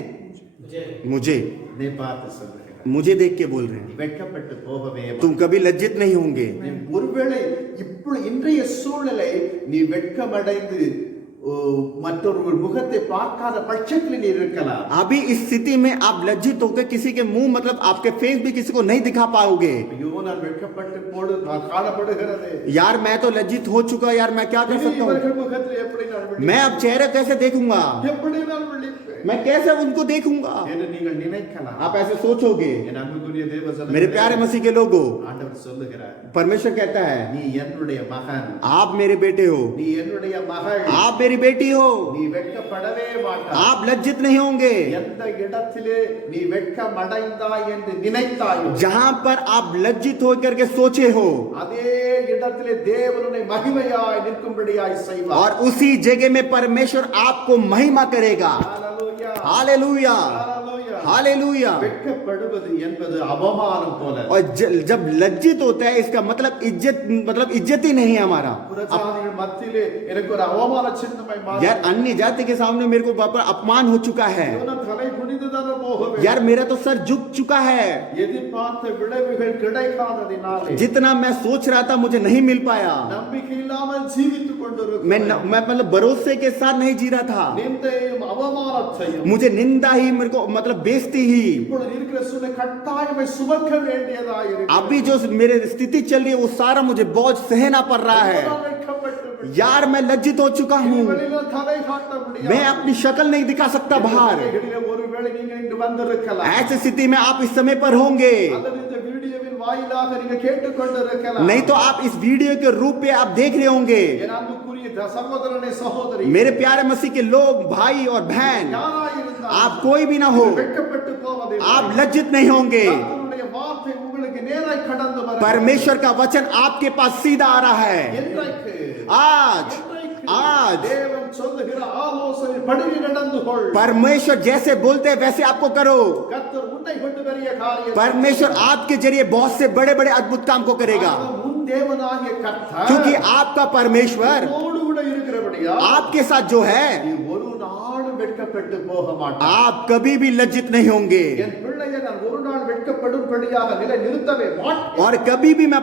मुझे நீ பார்த்து சொல்லுகிறார். मुझे देख के बोल रहे हैं. வெட்கப்பட்டு போகவே तुम कभी लज्जित नहीं होंगे. ஒருவேளை இப்பொழுது இன்றைய சூழ்நிலை நீ வெட்கமடைந்து மற்றொரு முகத்தை பார்க்காத பட்சத்தில் நீ இருக்கலாம். अभी इस स्थिति में आप लज्जित होकर किसी के मुंह मतलब आपके फेस भी किसी को नहीं दिखा पाओगे. ஐயோ நான் வெட்கப்பட்டு போடு காணப்படுகிறது. यार मैं तो लज्जित हो चुका, यार मैं क्या कर सकता हूँ, இவர்கள் முகத்தில் எப்படி நான் விழிப்பேன்? मैं अब चेहरा कैसे देखूंगा, எப்படி நான் விழிப்பேன் मैं कैसे उनको देखूंगा, என்று நீங்கள் நினைக்கலாம். आप ऐसे सोचोगे. என் அன்புக்குரிய தேவஜனமே, मेरे प्यारे मसीह के लोगों, ஆண்டவர் சொல்லுகிறார், परमेश्वर कहता है நீ என்னுடைய மகன், आप मेरे बेटे हो, நீ என்னுடைய மகள், आप मेरी बेटी हो, நீ வெட்கப்படவே மாட்டாய். आप लज्जित नहीं होंगे. எந்த இடத்திலே நீ வெட்கமடைந்தாய் என்று நினைத்தாயோ जहां पर आप लज्जित होकर के सोचे हो, அதே இடத்திலே தேவன் உன்னை மகிமையாய் நிற்கும்படியாய் செய்வார். और उसी जगह में परमेश्वर आपको महिमा करेगा. ஹalleluya. हालेलुया, ஹalleluya. हालेलुया. வெட்கப்படுவது என்பது அவமானம் போல. और जब लज्जित होता है इसका मतलब इज्जत ही नहीं है हमारा. புறஜாதிகள் மத்தியிலே எனக்கு ஒரு அவமான சின்னமாய் மாறி यार अन्य जाति के सामने मेरे को वहां पर अपमान हो चुका है. தேவன் தலை குனிந்துதான போகவே. यार मेरा तो सर झुक चुका है. எதிர்பார்த்த விளைவுகள் கிடைக்காததினாலே जितना मैं सोच रहा था मुझे नहीं मिल पाया. நம்பிக்கை இல்லாமல் ஜீவித்துக் கொண்டிருக்கிறேன். मैं मतलब भरोसे के साथ नहीं जी रहा था. நிந்தையும் அவமானத்தையும் मुझे निंदा ही मेरे को मतलब बेइज्जती ही. இப்பொழுது இருக்கிற சூழ்நிலை கட்டாயமாய் சுமக்க வேண்டியதாய் இருக்கு. अभी जो मेरे स्थिति चल रही है वो सारा मुझे बोझ सहना पड़ रहा है. यार मैं लज्जित हो चुका हूँ, வெளியில தலை காட்ட முடியாது. मैं अपनी शक्ल नहीं दिखा सकता बाहर. ஒருவேளை நீங்க இங்கு வந்திருக்கலாம், ऐसी स्थिति में आप इस समय पर होंगे, அல்லது இந்த வீடியோவின் வாயிலாக நீங்க கேட்டுக்கொண்டிருக்கலாம். नहीं तो आप इस वीडियो के रूप में आप देख रहे होंगे. என் அன்புக்குரிய சகோதரனே சகோதரி, मेरे प्यारे मसीह के लोग, भाई और बहन, யாராயிருந்தாலும் आप कोई भी ना हो, வெட்கப்பட்டு போவதில்லை. आप लज्जित नहीं होंगे. கர்த்தருடைய வார்த்தை உங்களுக்கு நேராய் கடந்து வரும். परमेश्वर का वचन आपके पास सीधा आ रहा है. என்றைக்கு आज தேவன் சொல்லுகிற ஆலோசனை படி நடந்து கொள். परमेश्वर जैसे बोलते हैं वैसे आपको करो. கர்த்தர் உன்னை கொண்டு பெரிய காரியம் परमेश्वर आपके जरिए बहुत से बड़े बड़े अद्भुत काम को करेगा, உன் தேவனாகிய கர்த்தர் क्योंकि आपका परमेश्वर உன்னோடு கூட இருக்கிறபடியா आपके साथ जो है, நீ ஒரு நாளும் வெட்கப்பட்டு போக மாட்டாய். आप कभी भी लज्जित नहीं होंगे என் பிள்ளையை நான் ஒரு நாள் வெட்கப்படும்படியாக நிலை நிறுத்தவே மாட்டேன். और कभी भी मैं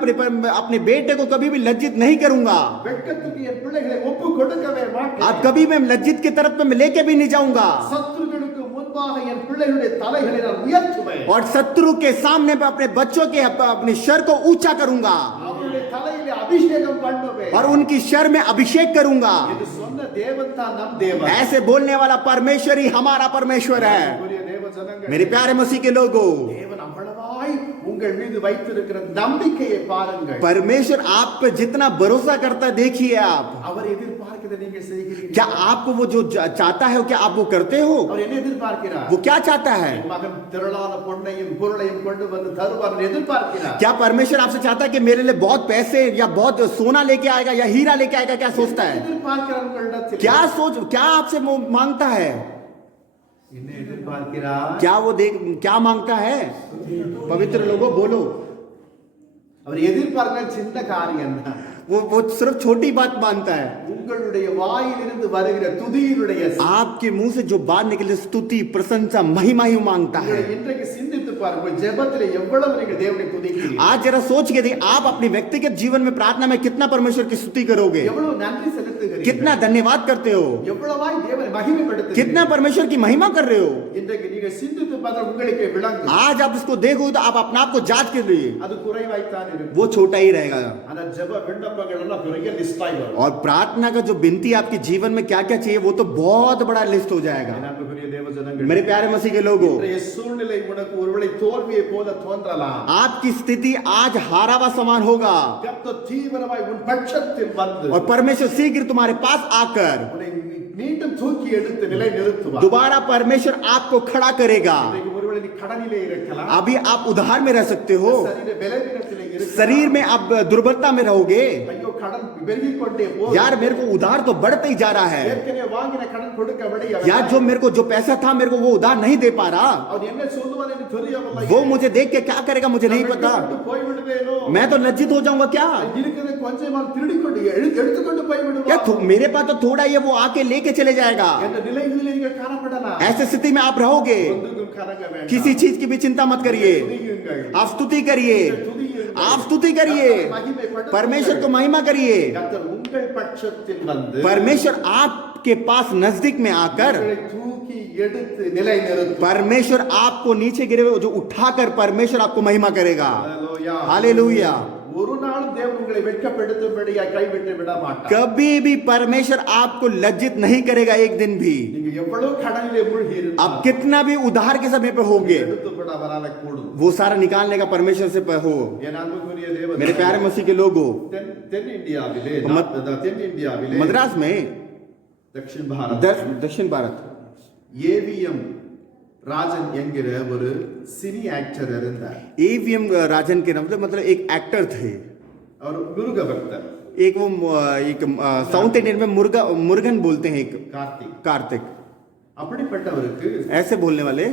अपने बेटे को कभी भी लज्जित नहीं करूंगा। வெட்கத்துக்கு என் பிள்ளைகளை ஒப்பு கொடுக்கவே மாட்டேன். आप कभी मैं लज्जित की तरफ में लेके भी नहीं जाऊंगा சத்துருக்களுக்கு முன்பாக என் பிள்ளைகளுடைய தலைகளை நான் உயர்த்துவேன். और शत्रु के सामने मैं अपने बच्चों के अपने शर को ऊंचा करूंगा அவருடைய தலையிலே அபிஷேகம் பண்ணுவேன். और उनकी शर में अभिषेक करूंगा। இது சொன்ன தேவன் தான் நம் தேவன். ऐसे बोलने वाला परमेश्वर ही हमारा परमेश्वर है। புரிய தேவ ஜனங்கள், मेरे प्यारे मसीह के लोगों, தேவன் அவ்வளவாய் உங்கள் மீது வைத்திருக்கிற நம்பிக்கையை பாருங்கள். परमेश्वर आप पे जितना भरोसा करता है देखिए आप, அவர் எதிர்பார்க்கிறதை நீங்க செய்கிறீர்கள். क्या आपको वो जो चाहता है क्या आप वो करते हो? அவர் என்ன எதிர்பார்க்கிறார்? वो क्या चाहता है? மகன் திரளான பொன்னையும் பொருளையும் கொண்டு வந்து தருவார் எதிர்பார்க்கிறார். क्या परमेश्वर आपसे चाहता है कि मेरे लिए बहुत पैसे या बहुत सोना लेके आएगा या हीरा लेके आएगा? क्या सोचता है? எதிர்பார்க்கிறார் உங்களிடத்தில். क्या आपसे वो मांगता है? என்ன எதிர்பார்க்கிறார்? क्या मांगता है? पवित्र लोगों बोलो। அவர் எதிர்பார்க்கிற சின்ன காரியம் தான். वो सिर्फ छोटी बात मानता है। உங்களுடைய வாயிலிருந்து வருகிற துதியினுடைய आपके मुंह से जो बात निकले स्तुति प्रशंसा महिमा ही मांगता है। இன்றைக்கு சிந்தித்து பாருங்க, ஜெபத்திலே எவ்வளவு நீங்க தேவனை துதிக்கிறீங்க. आज जरा सोच के देखिए, आप अपने व्यक्तिगत जीवन में प्रार्थना में कितना परमेश्वर की स्तुति करोगे, எவ்வளவு நன்றி செலுத்துகிறீங்க, कितना धन्यवाद करते हो, எவ்வளவாய் தேவனை மகிமைப்படுத்துகிறீங்க. कितना परमेश्वर की महिमा कर रहे हो। இன்றைக்கு நீங்க சிந்தித்து பார்த்தா உங்களுக்கு விளங்கும். आज आप इसको देखो तो आप अपने आप को जांच के लिए, அது குறைவாய்த்தான் இருக்கும். वो छोटा ही रहेगा। ஆனா ஜெப விண்ணப்பங்கள் எல்லாம் பெரிய லிஸ்டாய் வரும். और प्रार्थना का जो विनती आपके जीवन में क्या क्या चाहिए वो तो बहुत बड़ा लिस्ट हो जाएगा। அன்புக்குரிய தேவ ஜனங்கள், मेरे प्यारे मसीह के लोगों, இன்றைய சூழ்நிலை உனக்கு ஒருவேளை தோல்வியை போல தோன்றலாம். आपकी स्थिति आज हारावा समान होगा கர்த்தர் தீவிரமாய் உன் பட்சத்தில் வந்து और परमेश्वर शीघ्र तुम्हारे पास आकर உன்னை மீண்டும் தூக்கி எடுத்து நிலை நிறுத்துவார். दोबारा परमेश्वर आपको खड़ा करेगा। இன்றைக்கு ஒருவேளை நீ கடனிலே இருக்கலாம், अभी आप उधार में रह सकते हो, சரீர பலவீனத்திலே இருக்கலாம், शरीर में आप दुर्बलता में रहोगे। ஐயோ கடன் பெருகிக் கொண்டே போகுது, यार मेरे को उधार तो बढ़ते ही जा रहा है, ஏற்கனவே வாங்கின கடன் கொடுக்க முடியவில்லை. यार जो मेरे को जो पैसा था मेरे को वो उधार नहीं दे पा रहा, அவர் என்ன சொல்லுவார் என்று தெரியவில்லை. वो मुझे देख के क्या करेगा मुझे नहीं पता। போய் விடுவேனோ, मैं तो लज्जित हो जाऊंगा क्या? இருக்கிறத கொஞ்சமாக திருடி கொண்டு எடுத்துக்கொண்டு போய் क्या விடுவார் मेरे पास तो थोड़ा ही है, वो आके लेके चले जाएगा। என்ற நிலைகளில் நீங்கள் காணப்படலாம். ऐसे स्थिति में आप रहोगे। ஒன்றுக்கும் கலங்க வேண்டாம். किसी चीज की भी चिंता मत करिए, துதியுங்கள். आप स्तुति करिए, துதியுங்கள். आप स्तुति करिए, மகிமைப்படுத்துங்கள். परमेश्वर को महिमा करिए। கர்த்தர் உங்கள் பட்சத்தில் வந்து परमेश्वर आपके पास नजदीक में आकर உங்களை தூக்கி எடுத்து நிலை நிறுத்தும். परमेश्वर आपको नीचे गिरे हुए जो उठाकर परमेश्वर आपको महिमा करेगा। ஹalleluya. हालेलुया। ஒரு நாள் தேவன் உங்களை வெட்கப்படுத்தும்படியாக கைவிட்டு விட மாட்டார். कभी भी परमेश्वर आपको लज्जित नहीं करेगा एक दिन भी। நீங்க எவ்வளவு கடனிலே மூழ்கி आप இருந்தாலும் कितना भी उधार के समय पे होंगे எடுத்து விட அவரால கூடும். वो सारा निकालने का परमेश्वर से हो। என் அன்புக்குரிய தேவ मेरे प्यारे मसीह के लोगों, தென் இந்தியாவிலே தென் இந்தியாவிலே मद्रास में தक्षिण பாரத் दक्षिण भारत ஏவிஎம் ராஜன் என்கிற ஒரு சினி ஆக்டர் இருந்தார். एवीएम राजन के नाम से मतलब एक एक्टर थे। அவர் முருக பக்தர். एक वो एक साउथ इंडियन में मुर्गन बोलते हैं, एक कार्तिक। அப்படிப்பட்டவருக்கு ऐसे बोलने वाले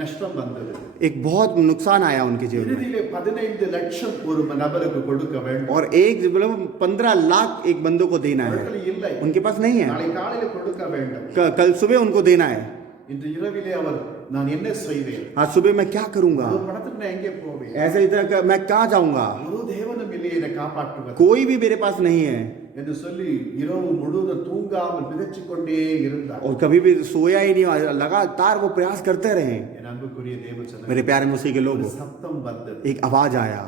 நஷ்டம் வந்தது. एक बहुत नुकसान आया उनके जीवन में இறுதியிலே 15 லட்சம் ஒரு நபருக்கு கொடுக்க வேண்டும். और एक मतलब 15 लाख एक बंदों को देना है, அவர்கள் இல்லை. उनके पास नहीं है। நாளை காலையில கொடுக்க வேண்டும். कल सुबह उनको देना है। இன்று இரவிலே அவர் நான் என்ன செய்வேன், आज सुबह मैं क्या करूंगा, ஒரு படத்துக்கு நான் எங்கே போவேன், ऐसे इधर मैं कहाँ जाऊंगा, ஒரு தேவனும் இல்லை என்னை காப்பாற்றுவது कोई भी मेरे पास नहीं है। என்று சொல்லி இரவு முழுவதும் தூங்காமல் மிதச்சு கொண்டே இருந்தார். और कभी भी सोया ही नहीं, लगातार वो प्रयास करते रहे। என் அன்புக்குரிய தேவ ஜனங்களே, मेरे प्यारे मसीह के लोग, சத்தம் வந்தது. एक आवाज आया।